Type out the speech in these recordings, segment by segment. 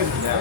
Amen.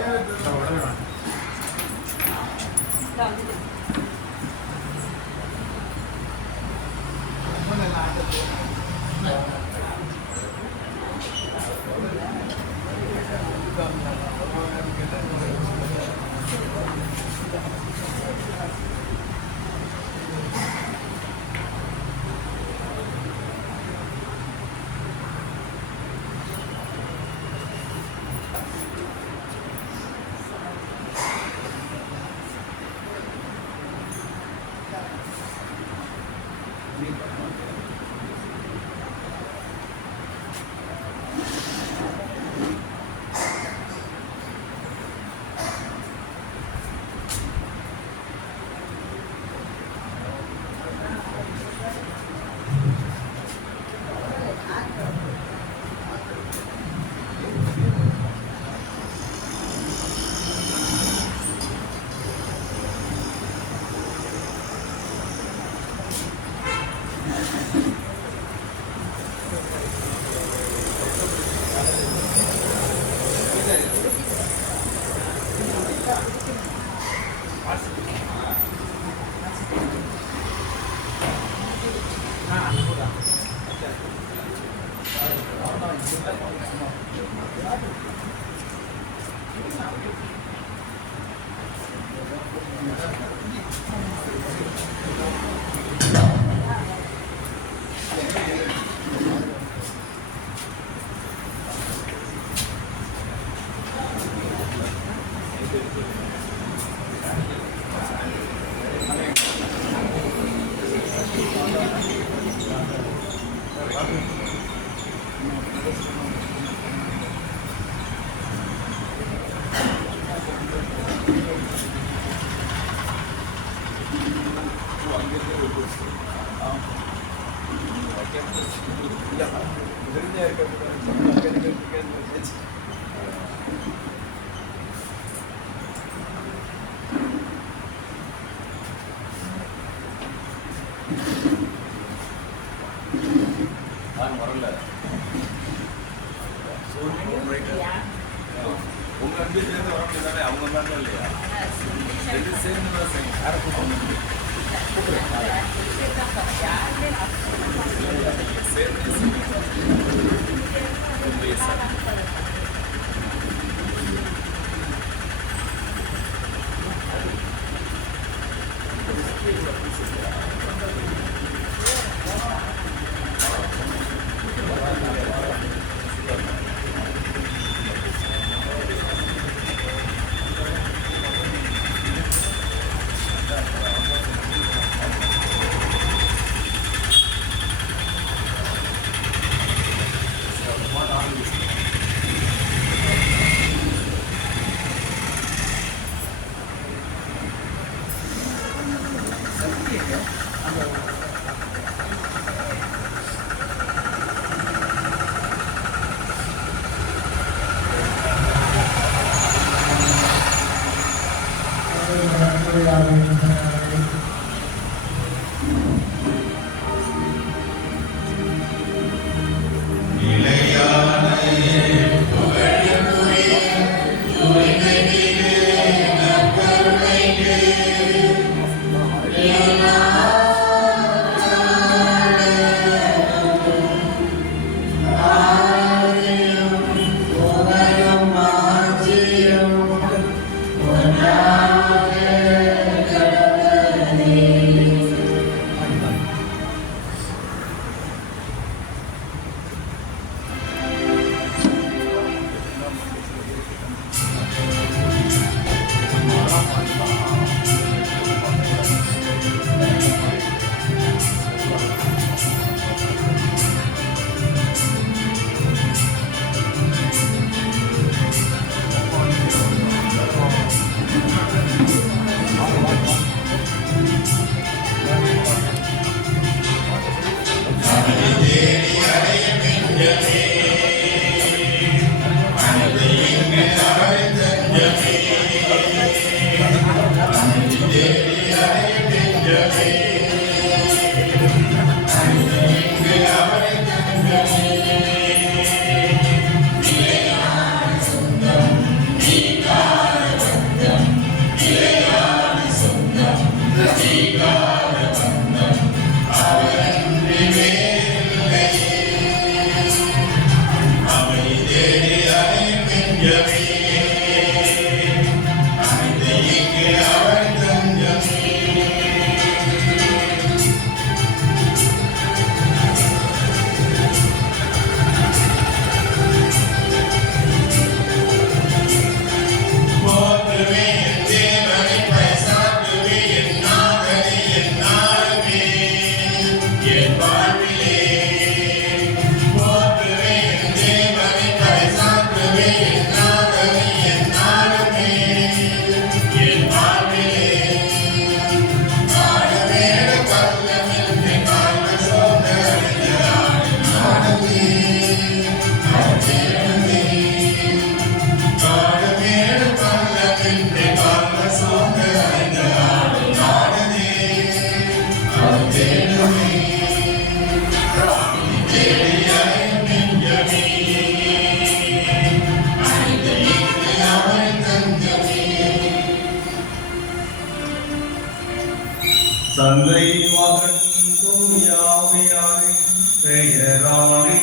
தந்தை மகன் தூயாவியாரின் பெயராலே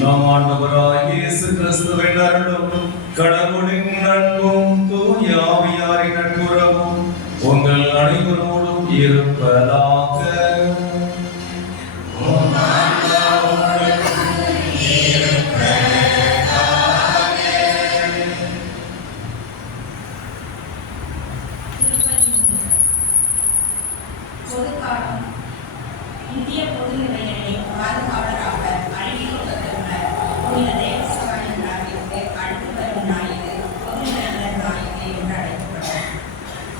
நம் ஆண்டவராகிய இயேசு கிறிஸ்துவின் அருளும் கடவுளின் அன்பும் தூயாவியாரின் நட்புறவும் உங்கள் அனைவரோடும் இருப்பதாக. இந்திய பொதுநிலையை பாதுகாவலராக அறிவிக்கப்பட்டுள்ள புனித தேவசகாயம் நாட்டிற்கு அடுத்து வரும் ஞாயிறு பொதுநிலையினர் ஞாயிறு என்று அழைக்கப்படும்.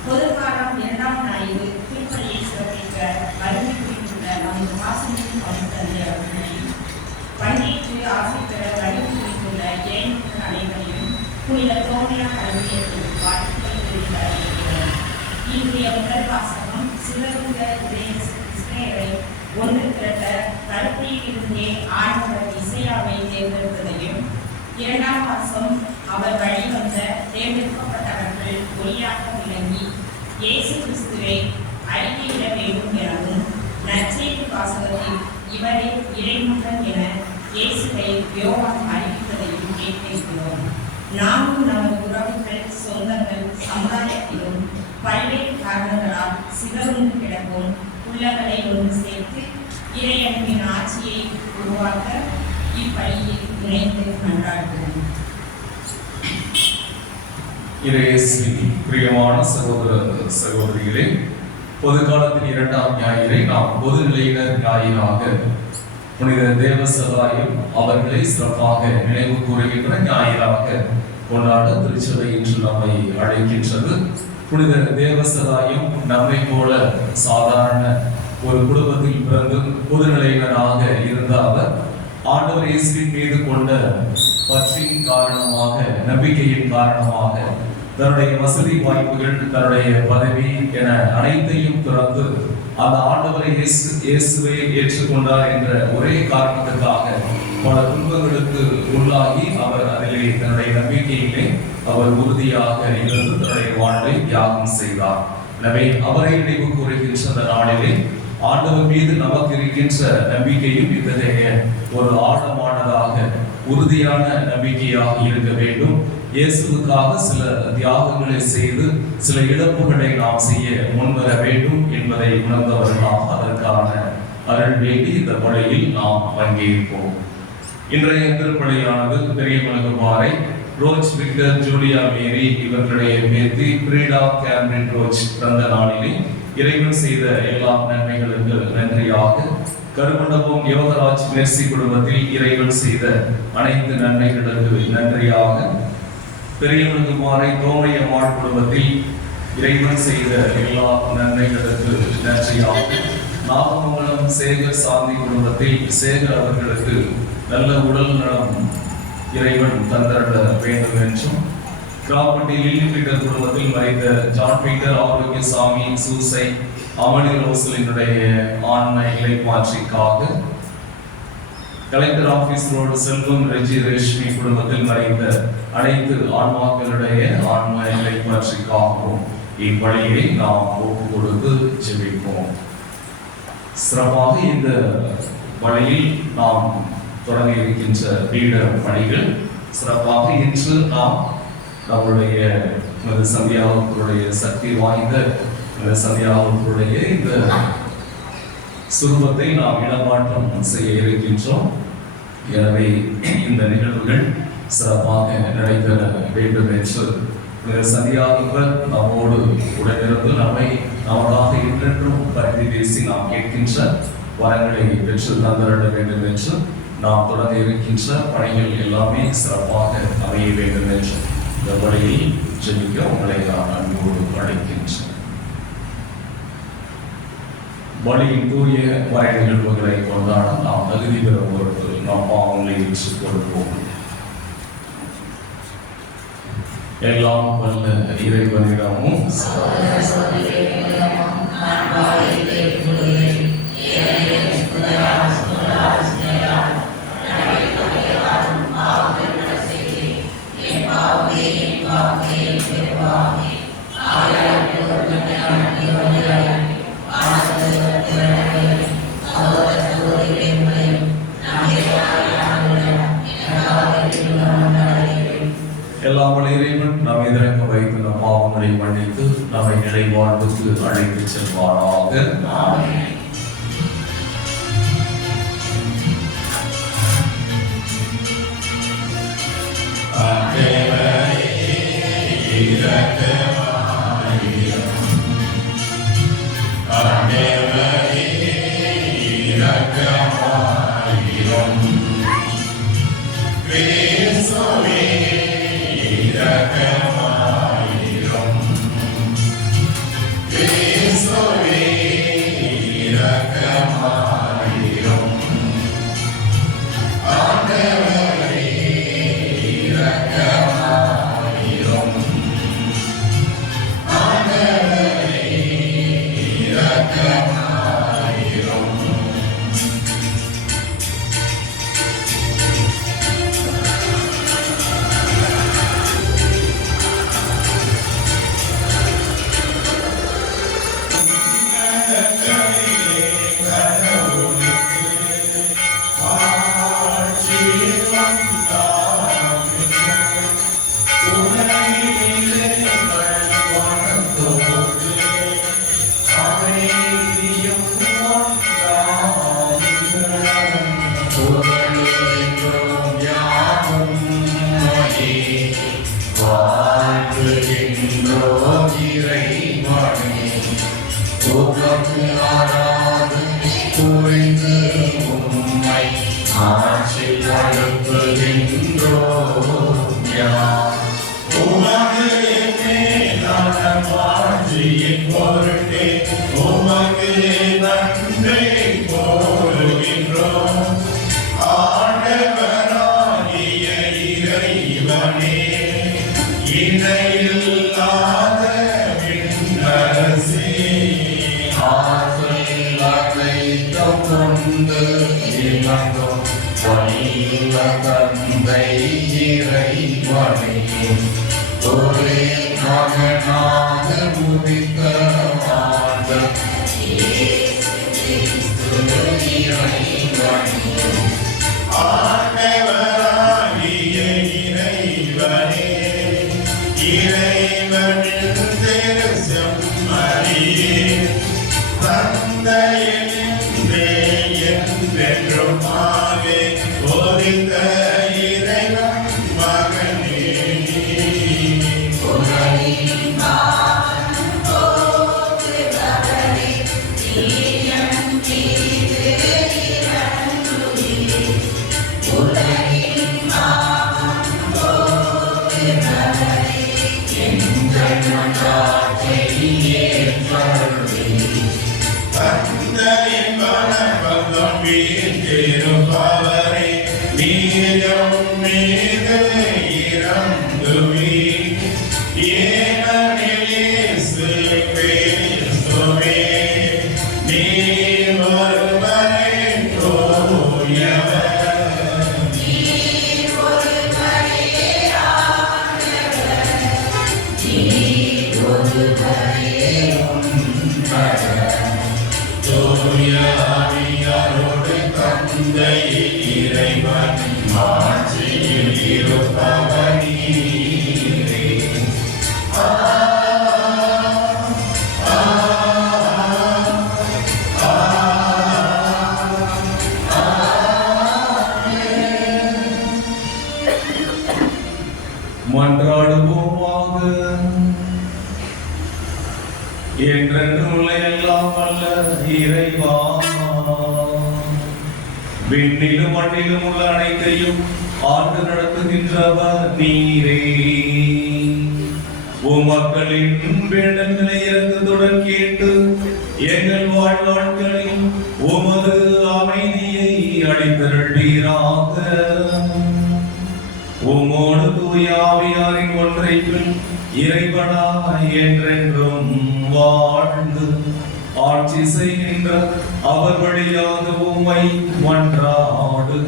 பொதுக்காலம் 2ஆம் ஞாயிறு திருப்பலியை சிறப்பிக்க வறுமை குறித்துள்ள நமது வாசனையின் பகுத்தந்தை அவர்களையும் பண்டிகைக்கு ஆசை பெற வறுமை குறித்துள்ள ஏழைகள் அனைவரையும் புனித தோமையா கல்வியத்தில் வாழ்த்துக்களை தெரிவித்து அறிவிக்கிறோம். இன்றைய முதல் வாசகம் சிவருங்க இஸ்ரேலை ஒன்று திரட்ட கருத்தில் இருந்தே ஆண்டவர் இசையாவை தேர்ந்தெடுத்ததையும், 2ஆம் வாசம் அவர் வழிவந்த தேர்ந்தெடுக்கப்பட்டவர்கள் ஒளியாக விளங்கி இயேசு கிறிஸ்துவை அறிக்கையிட வேண்டும் எனவும், நற்செய்தி வாசகத்தில் இவரே இறைமகன் என இயேசுவை யோவான் அறிவித்ததையும் கேட்டிருக்கிறோம். நாமும் நமது உறவுகள், சொந்தங்கள், சமுதாயத்திலும் பல்வேறு காரணங்களால் சிதறுண்டு கிடக்கும் உள்ளங்களை ஒன்று சேர்த்து இறையன்பின் ஆட்சியை உருவாக்க இப்பணியில் இணைந்து கொண்டாடுகிறோம். இறையேசுவின் பிரியமான சகோதர சகோதரிகளே, பொதுக்காலத்தின் 2ஆம் ஞாயிறை நாம் பொதுநிலையினர் ஞாயிறாக புனித தேவசகாயம் அவர்களை சிறப்பாக நினைவு கூறுகின்ற ஞாயிறாக கொண்டாட திருச்சபை இன்று நம்மை அழைக்கின்றது. புனித தேவசகாயம் நம்மை போல சாதாரண ஒரு குடும்பத்தில் பிறந்து பொதுநிலையினராக இருந்த அவர் ஆண்டவர் இயேசுவின் மீது கொண்ட பற்றின் காரணமாக, நம்பிக்கையின் காரணமாக தன்னுடைய வசதி வாய்ப்புகள், தன்னுடைய பதவி என அனைத்தையும் துறந்து அந்த ஆண்டவரை இயேசுவை ஏற்றுக்கொண்டார் என்ற ஒரே காரணத்துக்காக பல துன்பங்களுக்கு உள்ளாகி அவர் அதிலே தன்னுடைய நம்பிக்கையிலே அவர் உறுதியாக இருந்து தன்னுடைய வாழ்வை தியாகம் செய்தார். எனவே அவரை நினைவு கூறுகின்ற அந்த நாளிலே ஆண்டவர் மீது நமக்கு இருக்கின்ற நம்பிக்கையும் இத்தகைய ஒரு ஆழமானதாக உறுதியான நம்பிக்கையாக இருக்க வேண்டும். இயேசுவுக்காக சில தியாகங்களை செய்து சில இழப்புகளை நாம் செய்ய முன்வர வேண்டும் என்பதை உணர்ந்தவர்களாக அதற்கான அருள் வேண்டி இந்த பணியில் நாம் பங்கேற்போம். இன்றைய திருப்பலியானது பெரியமலகுமாரை ரோச் விக்டர் ஜூலியா மேரி இவர்களுடைய பேத்தி பிரீடா கேம்ரின் ரோச் பிறந்த நாளிலே இறைவன் செய்த எல்லா நன்மைகளுக்கு நன்றியாக, கருமண்டபம் யோகராஜ் மேர்சி குடும்பத்தில் இறைவன் செய்த அனைத்து நன்மைகளுக்கு நன்றியாக, பெரியமலகுமாரை தோமையம்மாள் குடும்பத்தில் இறைவன் செய்த எல்லா நன்மைகளுக்கு நன்றியாக, நாகமங்கலம் சேகர் சாந்தி குடும்பத்தில் சேகர் அவர்களுக்கு நல்ல உடல் நலம் இறைவன் தந்தர வேண்டும் என்றும், கிராப்பட்டி லில்லி பீட்டர் குடும்பத்தில் மறைந்த ஜான் பீட்டர் ஆரோக்கியசாமி சூசை அமளி ரோசலினுடைய ஆன்ம இலைப்பாற்றிக்காக, கலெக்டர் ஆபீஸ் ரோடு செல்வம் ரெஜி ரேஷ்மி குடும்பத்தில் மறைந்த அனைத்து ஆன்மாக்களுடைய ஆன்ம இலைப்பாற்றிக்காகவும் இப்பணியை நாம் ஒப்பு கொடுத்து ஜெபிப்போம். சிறப்பாக இந்த வழியில் நாம் தொடங்க இருக்கின்ற பீட பணிகள் சிறப்பாக இன்று நாம் நம்முடைய சந்தியாவுடைய சக்தி வாய்ந்த சந்தியாவுடைய இந்த சுரூபத்தை நாம் இடமாற்றம் செய்ய இருக்கின்றோம். எனவே இந்த நிகழ்வுகள் சிறப்பாக நடைபெற வேண்டும் என்று சந்தியாகுவர் நம்மோடு உடனிருந்து நம்மை நமக்காக என்றென்றும் பற்றி பேசி நாம் கேட்கின்ற வரங்களை பெற்று தந்திட வேண்டும் என்று நாம் தொடங்க இருக்கின்ற பணிகள் எல்லாமே சிறப்பாக அமைய வேண்டும் என்று இந்த வழியில் ஜெபிக்க உங்களை நான் அன்போடு அழைக்கின்றேன். வழியின் தூய வரை நிகழ்வுகளை கொண்டாட நாம் தகுதி பெற பொருட்டு நாம் பாவங்களை ஏற்றுக் கொடுப்போம். எல்லாம் வல்ல இறைவனிடமும் Amen. எல்லாம் வல்ல இறைவன் நாம் எதிரங்க வைத்து நம் பாவங்களை மன்னித்து நம்மை நிலை வாழ்வுக்கு அழைத்து செல்வாராக. விண்ணிலும் மண்ணிலும் உள்ள அனைத்தையும் ஆண்டு நடத்துகின்றவர் நீரே. உமக்களின் வேண்டல்களை இரக்கத்துடன் கேட்டு எங்கள் வாழ்நாட்களில் உமது அமைதியை அளித்தருளீராக. உமோடு தூய ஆவியாரின் ஒன்றைப்பில் இறைவனா என்றென்றும் வாழ்ந்து ஆட்சி செய்கின்ற அவர் வழியாக உம்மை மன்றாடுகின்றோம்.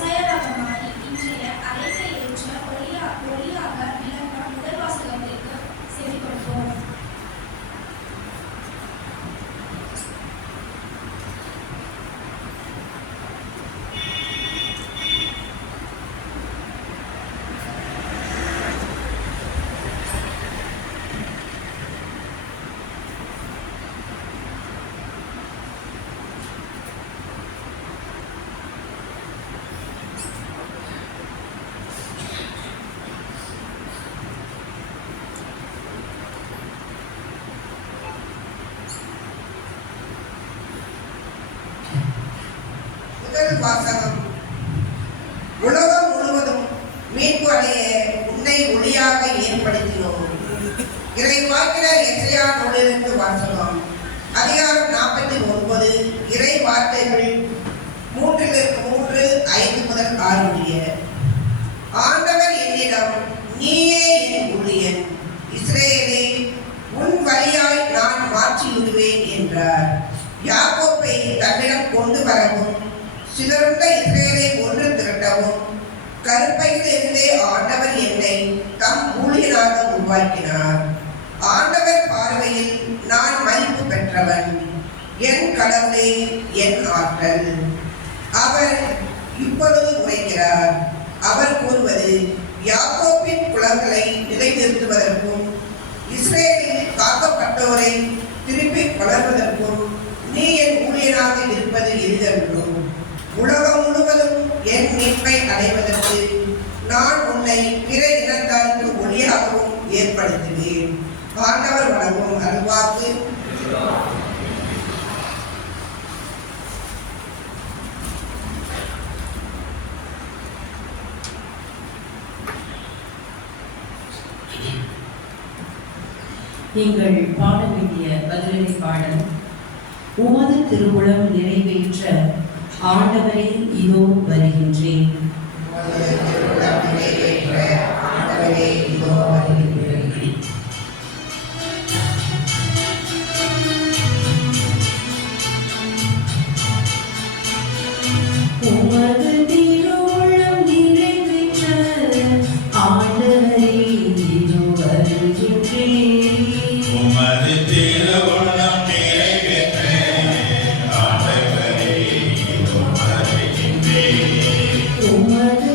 செயலாக்கமாகி இன்றைய அழைப்பை ஏற்ற ஒளியாக விளங்க முதல் வாசகத்திற்கு செவி கொடுப்போம். முதல் வாசகம். உலகம் முழுவதும் மீட்பு அடைய உன்னை ஒளியாக ஏற்படுத்தினோம். இறைவாக்கினர் எசையா நூலிலிருந்து வாசகம். அதிகாரம் 49 இறை வார்த்தைகள் 3:5 முதல் 6 முடிய. ஆண்டவர் என்னிடம், நீயே என் ஊழியன், இஸ்ரேலே உன் வழியாய் நான் மாற்றிவிடுவேன் என்றார். யாக்கோப்பை தன்னிடம் கொண்டு வரவும், சிதறுண்ட இஸ்ரேலை ஒன்று திரட்டவும் கருப்பையில் இருந்தே ஆண்டவர் என்னை தம் ஊழியனாக உருவாக்கினார். ஆண்டவர் பார்வையில் நான் மதிப்பு பெற்றவன், என் கடவுளே, என் ஆற்றல். அவர் இப்பொழுது உரைக்கிறார். அவர் கூறுவது, யாக்கோப்பின் குலங்களை நிலைநிறுத்துவதற்கும் இஸ்ரேலில் காக்கப்பட்டோரை திருப்பி வளர்வதற்கும் நீ என் ஊழியனாக இருப்பது எளிதென்றும், உலகம் முழுவதும் என் மீட்பை அடைவதற்கு நான் உன்னை பிற இனத்தாருக்கு ஒளியாகவும் ஏற்படுத்துவேன். ஆண்டவர் வழங்கும் அருள்வாக்கு. நீங்கள் பாட வேண்டிய பதிலடி பாடல், உமது திருவுளம் நிறைவேற்ற ஆண்டவரே இதோ வருகின்றேன். உமது திருவுளம் நிறைவேற்ற ஆண்டவரே இதோ வருகின்றேன். உமது திருவுளம் நிறைவேற்ற ஆண்டவரே இதோ வருகின்றேன். உமது திருவுளம் நிறைவேற்ற ஆண்டவரே இதோ வருகின்றேன். உமது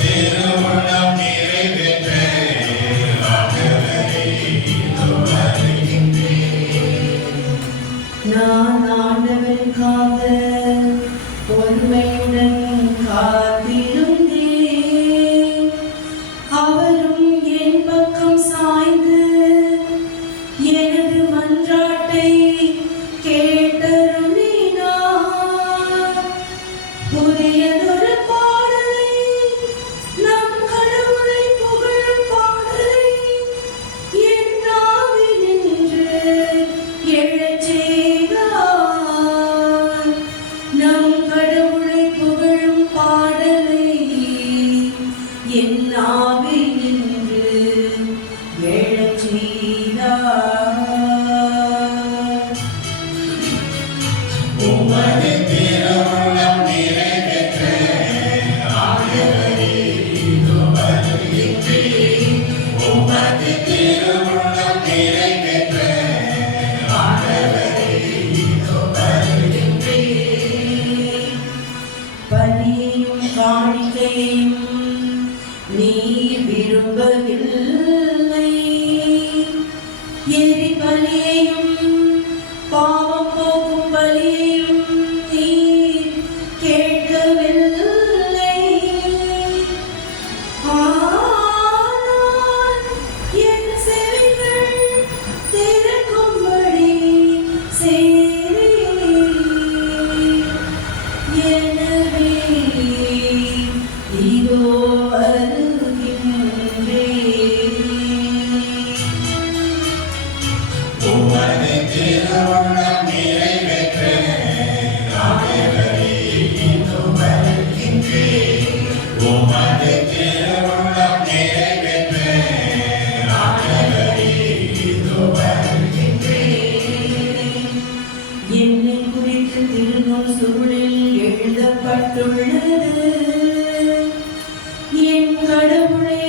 திருவுளம் நிறைவேற்ற ஆண்டவரே இதோ வருகின்றேன். நான் ஆண்டவருக்காக பொறுமையுடன் காத்திருந்தேன். அவரும் என் பக்கம் சாய்ந்து எனது மன்றாட்டை கேட்டருளினார். புதியதொரு பாடலை, நம் கடவுளை புகழும் பாடலை என் நாவினின்று எழச் செய்தார். நம் கடவுளை புகழும் பாடலை என் நாவினின்று எழச் செய்தார். உமது திருவுளம் நிறைவேற்ற ஆண்டவரே இதோ வருகின்றேன். உமது திருவுளம் நிறைவேற்ற ஆண்டவரே இதோ வருகின்றேன். பலியையும் காணிக்கையையும் நீர் விரும்பவில்லை. எரி பலியையும் பாவம் போக்கும் பலியையும் நீர் கேட்கவில்லை. ஆனால் என் செவிகள் திறக்கும்படி செய்தீர். எனவே இதோ வருகின்றேன். உமது திருவுளம் நிறைவேற்ற ஆண்டவரே இதோ வருகின்றேன். உமது திருவுளம் நிறைவேற்ற ஆண்டவரே இதோ வருகின்றேன். உள்ளது. என் கடவுளே,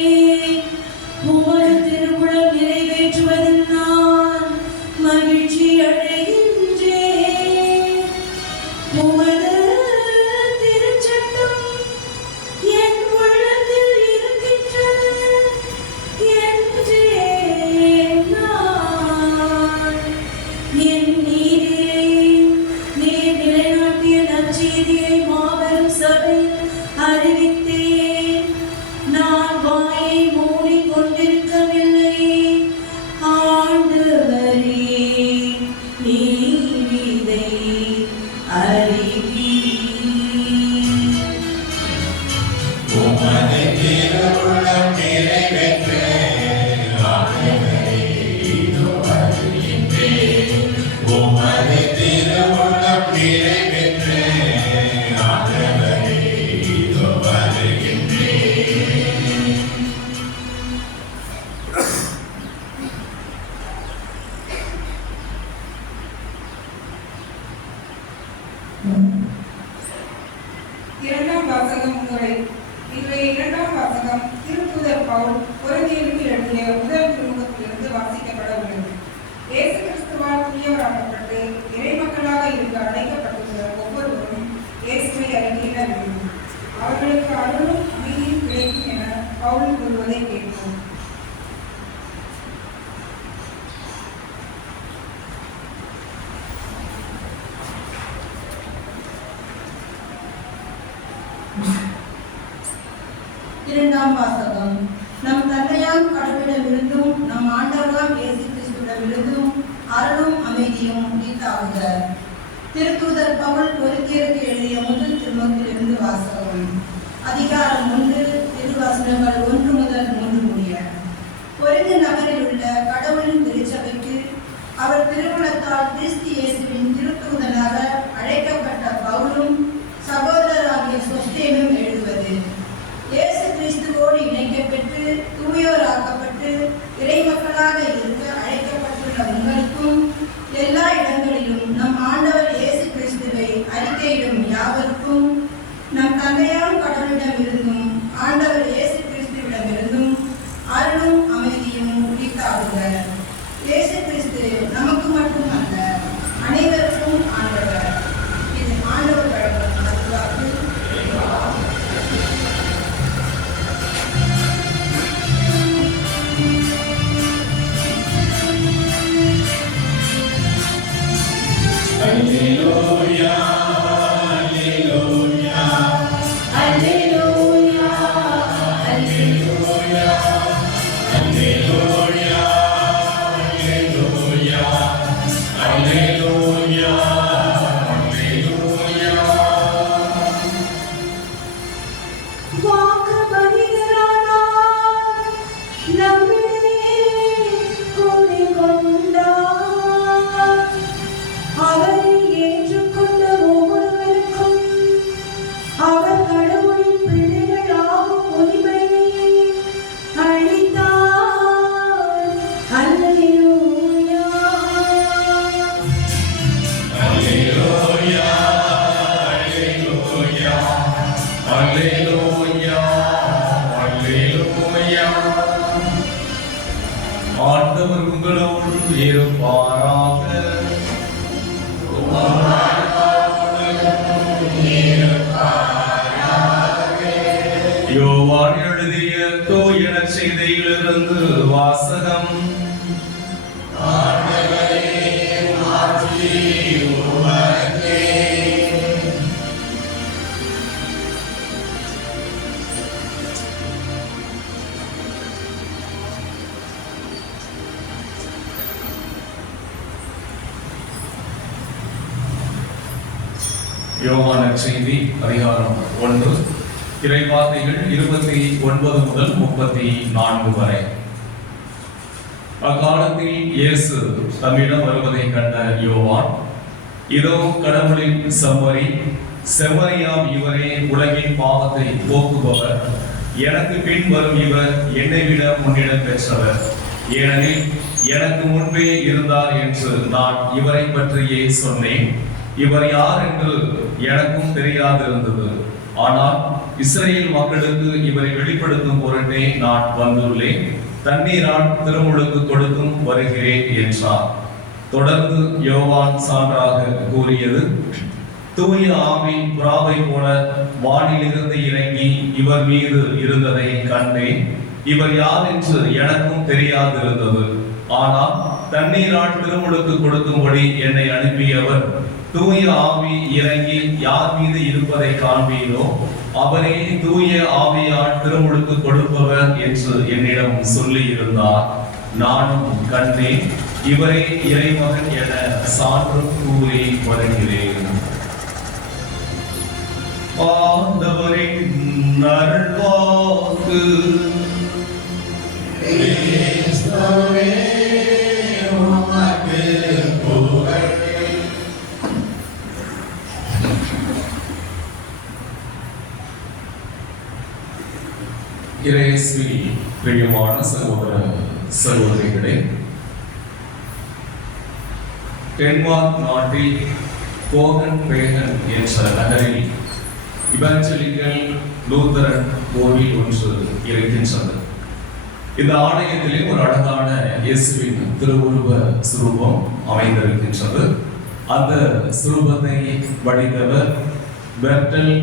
உமது திருவுளம் நிறைவேற்றுவதில் நான் மகிழ்ச்சி அடைகின்றேன். உமது திருச்சட்டம் என் உள்ளத்தில் இருக்கின்றது என்றே நான் என் நீதியை நீர் நிலைநாட்டிய நற்செய்தியை மாபெரும் சபையில் அறிவித்தேன். நான் வாயை மூடிக்கொண்டிருக்கவில்லை. ஆண்டவரே, நீர் இதை அறிவீர். இரண்டாம் வாசகம் முறை. இன்றைய இரண்டாம் வாசகம் திருத்தூதர் பவுல் கொரிந்தியருக்கு எழுதிய முதல் திருமுகத்திலிருந்து வாசிக்கப்பட உள்ளது. இயேசு கிறிஸ்துவால் தூயவராக்கப்பட்டு இறைமக்களாக இருக்க அழைக்கப்பட்டுள்ள ஒவ்வொருவரும் இயேசுவை அறிக்கையிட வேண்டும். அவர்களுக்கு அருளும் அமைதியும் கிடைக்கும் என பவுல் கூறுவதை கேட்போம். இரண்டாம் வாசகம். நம் தந்தையாம் கடவுளிடமிருந்தும் நம் ஆண்டவராம் இயேசு கிறிஸ்துவிடமிருந்தும் அருளும் அமைதியும் உண்டாகுக. திருத்தூதர் பவுல் கொரிந்தியருக்கு எழுதிய முதல் திருமுகத்திலிருந்து வாசகம். அதிகாரம் 1, திருவசனங்கள் 1 முதல் 3 முடிய. கொரிந்து நகரில் உள்ள கடவுளின் திருச்சபைக்கு அவர் திருவுளத்தால் கிறிஸ்து இயேசுவின் திருத்தூதனாக அழைக்கப்பட்ட பவுலும் சகோதரராகிய சொஸ்தேனும் எழுதுவது. இயேசு கிறிஸ்துவோடு இணைக்கப்பட்டு தூயோராக்கப்பட்டு இறைமக்களாக இருக்க அழைக்கப்பட்டுள்ள உங்களுக்கும் எல்லா இடங்களிலும் நம் ஆண்டவர் இயேசு கிறிஸ்துவை அறிக்கையிடும் யாவருக்கும் நம் தந்தையாம் கடவுளிடமிருந்தும் ஆண்டவர் இயேசு கிறிஸ்துவிடமிருந்தும் அருளும் அமைதியும் உரித்தாகுக. இயேசு கிறிஸ்து நமக்கு மட்டும் அல்ல, அனைவருக்கும் ஆண்டவர். இது ஆண்டவர் வழங்கும் நல்வாக்கு. Alleluia, alleluia, அல்லேலூயா, alleluia, alleluia, alleluia, alleluia, alleluia. வாக்கு மனிதரானார், நம்மிடையே குடிகொண்டார். அவரை ஏற்றுக்கொண்ட ஒவ்வொருவருக்கும் அவர் கடவுளின் பிள்ளைகளாகும் உரிமையை அளித்தார். அல்லேலூயா. Alleluia, alleluia, alleluia, alleluia. ஆண்டவர் உங்களோடு இருப்பாராக. யோவான் எழுதிய தூய நற்செய்தியிலிருந்து வாசகம். யோவான் நற்செய்தி அதிகாரம் 1 இறைவார்த்தைகள் 29 முதல் 34 வரை. அக்காலத்தில் இயேசு தம்மிடம் வருவதை கண்ட யோவான், இதோ கடவுளின் செம்மறி, செம்மறியாம் இவரே உலகின் பாவத்தை போக்குபவர். எனக்கு பின் வரும் இவர் என்னை விட முன்னிடம் பெற்றவர், ஏனெனில் எனக்கு முன்பே இருந்தார் என்று நான் இவரை பற்றியே சொன்னேன். இவர் யார் என்று எனக்கும் தெரியாதிருந்தது. ஆனால் இஸ்ரேல் மக்களுக்கு இவரை வெளிப்படுத்தும் பொருட்டே நான் வந்துள்ளேன். தண்ணீரால் திருமுழுக்கு கொடுத்தும் வருகிறேன் என்றார். தொடர்ந்து யோவான் சான்றாக கூறியது, தூய ஆவி புறாவை போல வானிலிருந்து இறங்கி இவர் மீது இருந்ததை கண்டேன். இவர் யார் என்று எனக்கும் தெரியாதிருந்தது. ஆனால் தண்ணீரால் திருமுழுக்கு கொடுக்கும்படி என்னை அனுப்பியவர், தூய ஆவி இறங்கி யார் மீது இருப்பதை காண்பீரோ அவரே தூய ஆவியால் திருமுழுக்கு கொடுப்பவர் என்று என்னிடம் சொல்லி இருந்தார். நானும் கண்டேன். இவரே இறைமகன் என சான்று கூறி வருகிறேன். ஆண்டவரின் நல்வாக்கு. இறையேசுவில் பிரியமான சகோதர சகோதரிகளே, டென்மார்க் நாட்டில் கோகன்பேகன் என்ற நகரில் இவாஞ்சலிக்கல் லூத்தரன் கோவில் ஒன்று இருக்கின்றது. இந்த ஆலயத்திலே ஒரு அழகான இயேசுவின் திருவுருவ சுரூபம் அமைந்திருக்கின்றது. அந்த சுரூபத்தை வடித்தவர் பெர்டல்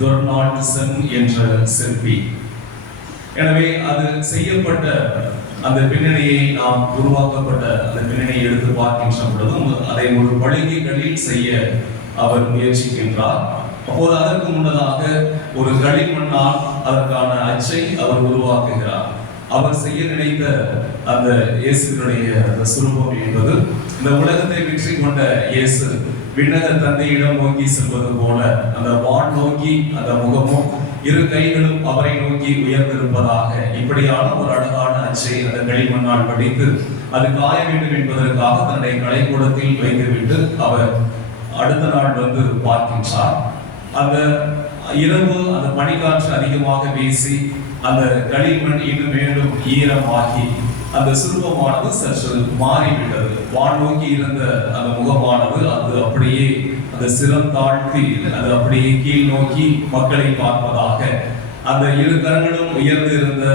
டொர்னால்ட்சன் என்ற சிற்பி. எனவே அது செய்யப்பட்ட அந்த பின்னணியை நாம் உருவாக்கப்பட்ட அந்த பின்னணியை எடுத்து பார்க்கின்ற பொழுதும் அதை ஒரு பளிங்குகளில் செய்ய அவர் முயற்சிக்கின்றார். அப்போது அதற்கு முன்னதாக ஒரு களிமண்ணால் அதற்கான அச்சை அவர் உருவாக்குகிறார். அவர் செய்ய நினைத்த அந்த இயேசுடைய அந்த சுரூபம் என்பது இந்த உலகத்தை வெற்றி கொண்ட இயேசு விண்ணக தந்தையிடம் நோக்கி செல்வது போல அந்த வான் நோக்கி அந்த முகமும் இரு கைகளும் அவரை நோக்கி உயர்ந்திருப்பதாக இப்படியான ஒரு அழகான அச்சை அந்த களிமண்ணால் படித்து அது காய வேண்டும் என்பதற்காக தன்னுடைய கலைக்கூடத்தில் வைத்துவிட்டு அவர் அடுத்த நாள் வந்து பார்க்கின்றார். அந்த இரவு அந்த பனிக்காற்று அதிகமாக வீசி அந்த களிமண் இன்னும் மேலும் ஈரமாகி அந்த சுரூபமானது சற்று மாறிவிட்டது. வான் நோக்கி இருந்த அந்த முகமானது அது அப்படியே அந்த சிரம் தாழ்த்தி அது அப்படியே கீழ் நோக்கி மக்களை பார்ப்பதாக, அந்த இரு கரங்களும் உயர்ந்து இருந்த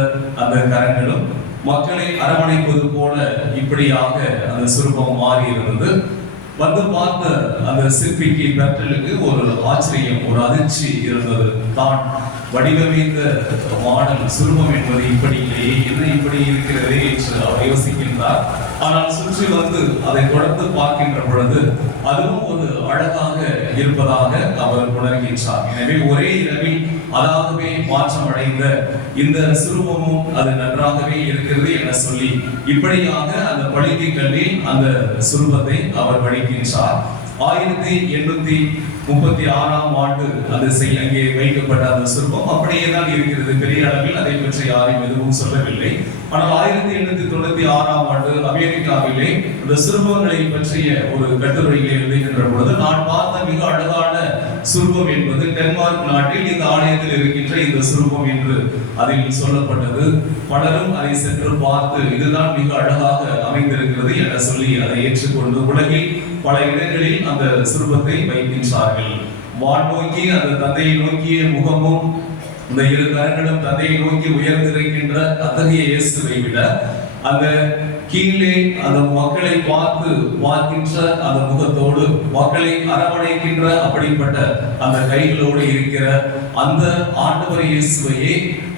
அந்த கரங்களும் மக்களை அரவணைப்பது போல இப்படியாக அந்த சுரூபம் மாறி இருந்தது. வந்து பார்த்த அந்த சிற்பிக்கு பெர்டலுக்கு ஒரு ஆச்சரியம், ஒரு அதிர்ச்சி இருந்தது. தான் வடிவமைத்த மாடல் சுரூபம் என்பது இப்படி இல்லையே, என்ன இப்படி இருக்கிறதே என்று அவர் யோசிக்கின்றார். ஆனால் சுற்றி வந்து அதை தொடர்ந்து பார்க்கின்ற பொழுது அதுவும் ஒரு அழகாக இருப்பதாக அவர் உணர்கின்றார். எனவே ஒரே இரவில் அதாகவே மாற்றம் அடைந்த இந்த சுரூபமும் அது நன்றாகவே இருக்கிறது என சொல்லி இப்படியாக அந்த பளிங்குகளில் அந்த சுரூபத்தை அவர் வடிக்கின்றார். 1836ஆம் ஆண்டு அது அங்கே வைக்கப்பட்ட அந்த சுரூபம் அப்படியே தான் இருக்கிறது. பெரிய அளவில் அதை பற்றி யாரும் எதுவும் சொல்லவில்லை. ஆனால் 1896ஆம் ஆண்டு அமெரிக்காவிலே இந்த சுரூபங்களை பற்றிய ஒரு கட்டுரைகளை எழுதுகின்ற பொழுது நான் பார்த்த மிக அழகான சுரூபம் என்பது டென்மார்க் நாட்டில் இந்த ஆலயத்தில் இருக்கின்ற இந்த சுரூபம் என்று அதில் சொல்லப்பட்டது. பலரும் அதை சென்று பார்த்து இதுதான் மிக அழகாக அமைந்திருக்கிறது என சொல்லி அதை ஏற்றுக்கொண்டு உலகில் பல இடங்களில் அந்த சுரூபத்தை வைக்கின்றார்கள். வான் நோக்கி அந்த தந்தையை நோக்கிய முகமும் இந்த இரு கரங்களும் தந்தையை நோக்கி உயர்ந்திருக்கின்ற அத்தகைய இயேசுவை விட அந்த கீழே அந்த மக்களை பார்க்கின்ற அந்த முகத்தோடு மக்களை அரவணைக்கின்ற அப்படிப்பட்ட அந்த கைகளோடு இருக்கிற அந்த ஆண்டவர் இயேசுவையே,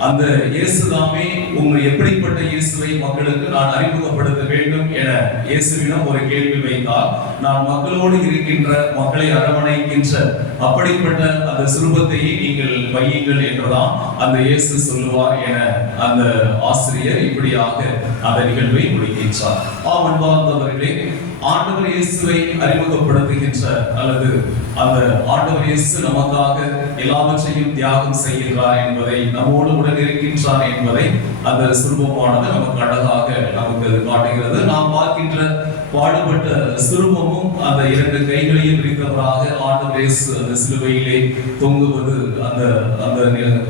அந்த இயேசுதாமே உங்கள் எப்படிப்பட்ட இயேசுவை மக்களுக்கு நான் அறிமுகப்படுத்த வேண்டும் என இயேசுவிடம் ஒரு கேள்வி வைத்தால், நான் மக்களோடு இருக்கின்ற மக்களை அரவணைக்கின்ற அப்படிப்பட்ட அந்த சுரூபத்தையே நீங்கள் வையுங்கள் என்றுதான் அந்த இயேசு சொல்லுவார் என அந்த ஆசிரியர் இப்படியாக அந்த நிகழ்வை முடிக்கின்றார். அன்பார்ந்தவர்களே, ஆண்டவர் இயேசுவை அறிமுகப்படுத்துகின்ற அல்லது அந்த ஆண்டவர் இயேசு நமக்காக எல்லாவற்றையும் தியாகம் செய்கின்றார் என்பதை, நம்மோடு உடன் இருக்கின்றார் என்பதை அந்த சுரூபமானது நமக்கு அழகாக நமக்கு காட்டுகிறது. நாம் பார்க்கின்ற பாடுபட்ட சுரூபமும் அந்த இரண்டு கைகளையும் பிரித்தவராக ஆண்டவர் இயேசு அந்த சிலுவையிலே தொங்குவது, அந்த அந்த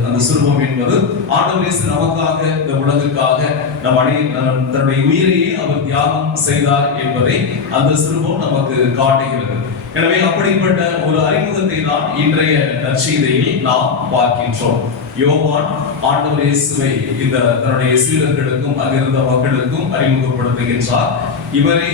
அந்த சுரூபம் என்பது ஆண்டவர் இயேசு நமக்காக இந்த உலகுக்காக தன்னுடைய உயிரையே அவர் தியாகம் செய்தார் என்பதை அந்த சுரூபம் நமக்கு காட்டுகிறது. எனவே அப்படிப்பட்ட ஒரு அறிமுகத்தை தான் இன்றைய நற்செய்தியில் நாம் பார்க்கின்றோம். யோவான் ஆண்டவர் இயேசுவை இந்த தன்னுடைய சீடர்களுக்கும் அங்கிருந்த மக்களுக்கும் அறிமுகப்படுத்துகின்றார். இவரே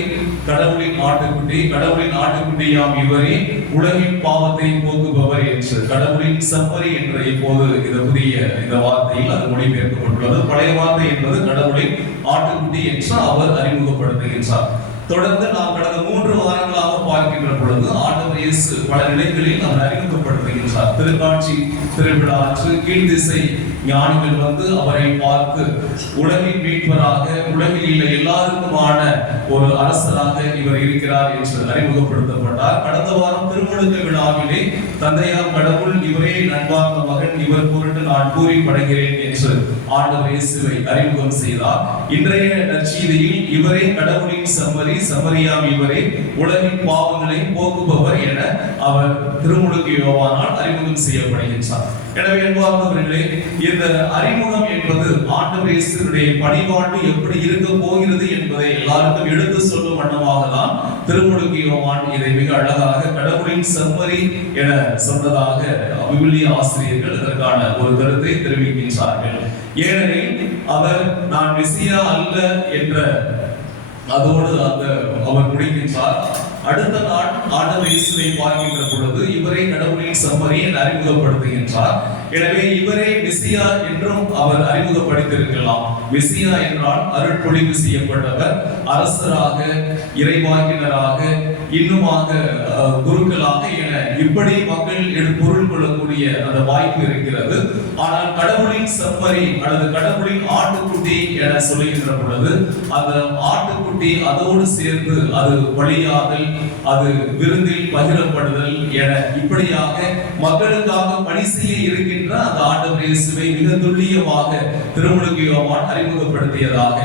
கடவுளின் ஆட்டுக்குட்டி, கடவுளின் ஆட்டுக்குட்டியாம் இவரே உலகின் பாவத்தை போக்குபவர் என்று, கடவுளின் செம்மறி என்ற இப்போது இந்த புதிய இந்த வார்த்தையில் அது மொழிபெயர்க்கப்பட்டுள்ளது. பழைய வார்த்தை என்பது கடவுளின் ஆட்டுக்குட்டி என்று அவர் அறிமுகப்படுத்துகின்றார். தொடர்ந்து நாம் கடந்த 3 வாரங்களாக பார்க்கின்ற பொழுது ஆண்டவர் இயேசு பல நிலைகளில் அவர் அறிமுகப்படுத்துகின்றார். திருக்காட்சி திருவிழா அன்று கீழ்திசை ஞானிகள் வந்து அவரை பார்த்து உலகின் மீட்பராக, உலகில் உள்ள எல்லாருக்குமான ஒரு அரசராக இவர் இருக்கிறார் என்று அறிமுகப்படுத்தப்பட்டார். கடந்த வாரம் திருமுழுக்கு விழாவிலே தந்தையாம் கடவுள் இவரே நண்பார்ந்த மகன், இவர் பொருட்டு நான் கூறி படைகிறேன் என்று ஆண்டவர் இயேசுவை அறிமுகம் செய்தார். இன்றைய நற்செய்தியில் இவரே கடவுளின் செம்மறி, செம்மறியாம் இவரே உலகின் பாவங்களை போக்குபவர் என அவர் திருமுழுக்கு யோவானால் அறிமுகம் செய்யப்படுகின்றார். எனவே அன்பார்ந்தவர்களே, இந்த அறிமுகம் என்பது ஆண்டவர் இயேசுவுடைய பணிவாழ்வு எப்படி இருக்க போகிறது என்பதை எல்லாருக்கும் எடுத்து சொல்லும் வண்ணமாக தான் திருமுழுக்கு யோவான் இதை மிக அழகாக கடவுளின் செம்மறி என சொன்னதாக விவிலிய ஆசிரியர்கள் இதற்கான ஒரு கருத்தை தெரிவிக்கின்றார்கள். ஏனெனில் அவர் நான் மெசியா அல்ல என்ற அதோடு அவர் முடிக்கின்றார். அடுத்த நாள் ஆண்டவர் இயேசுவை பார்க்கின்ற பொழுது இவரை கடவுளின் செம்மறி என அறிமுகப்படுத்துகின்றார். எனவே இவரே மெசியா என்றும் அவர் அறிமுகப்படுத்தியிருக்கலாம். மெசியா என்றால் அருட்பொழிவு செய்யப்பட்டவர், அரசராக, இறைவாக்கினராக, இன்னுமாக குருக்களாக என இப்படி மக்கள் பொருள் கொள்ளக்கூடிய அந்த வாய்ப்பு இருக்கிறது. ஆனால் கடவுளின் செம்மறி அல்லது கடவுளின் ஆட்டுக்குட்டி என சொல்லுகின்ற பொழுது அந்த ஆட்டுக்குட்டி அதோடு சேர்ந்து அது பலியாதல், அது விருந்தில் பகிரப்படுதல் என இப்படியாக மக்களுக்காக பணி செய்ய இருக்கின்ற அந்த ஆண்டவர் இயேசுவை மிக துல்லியமாக திருமுழுக்கு யோவான் அறிமுகப்படுத்தியதாக.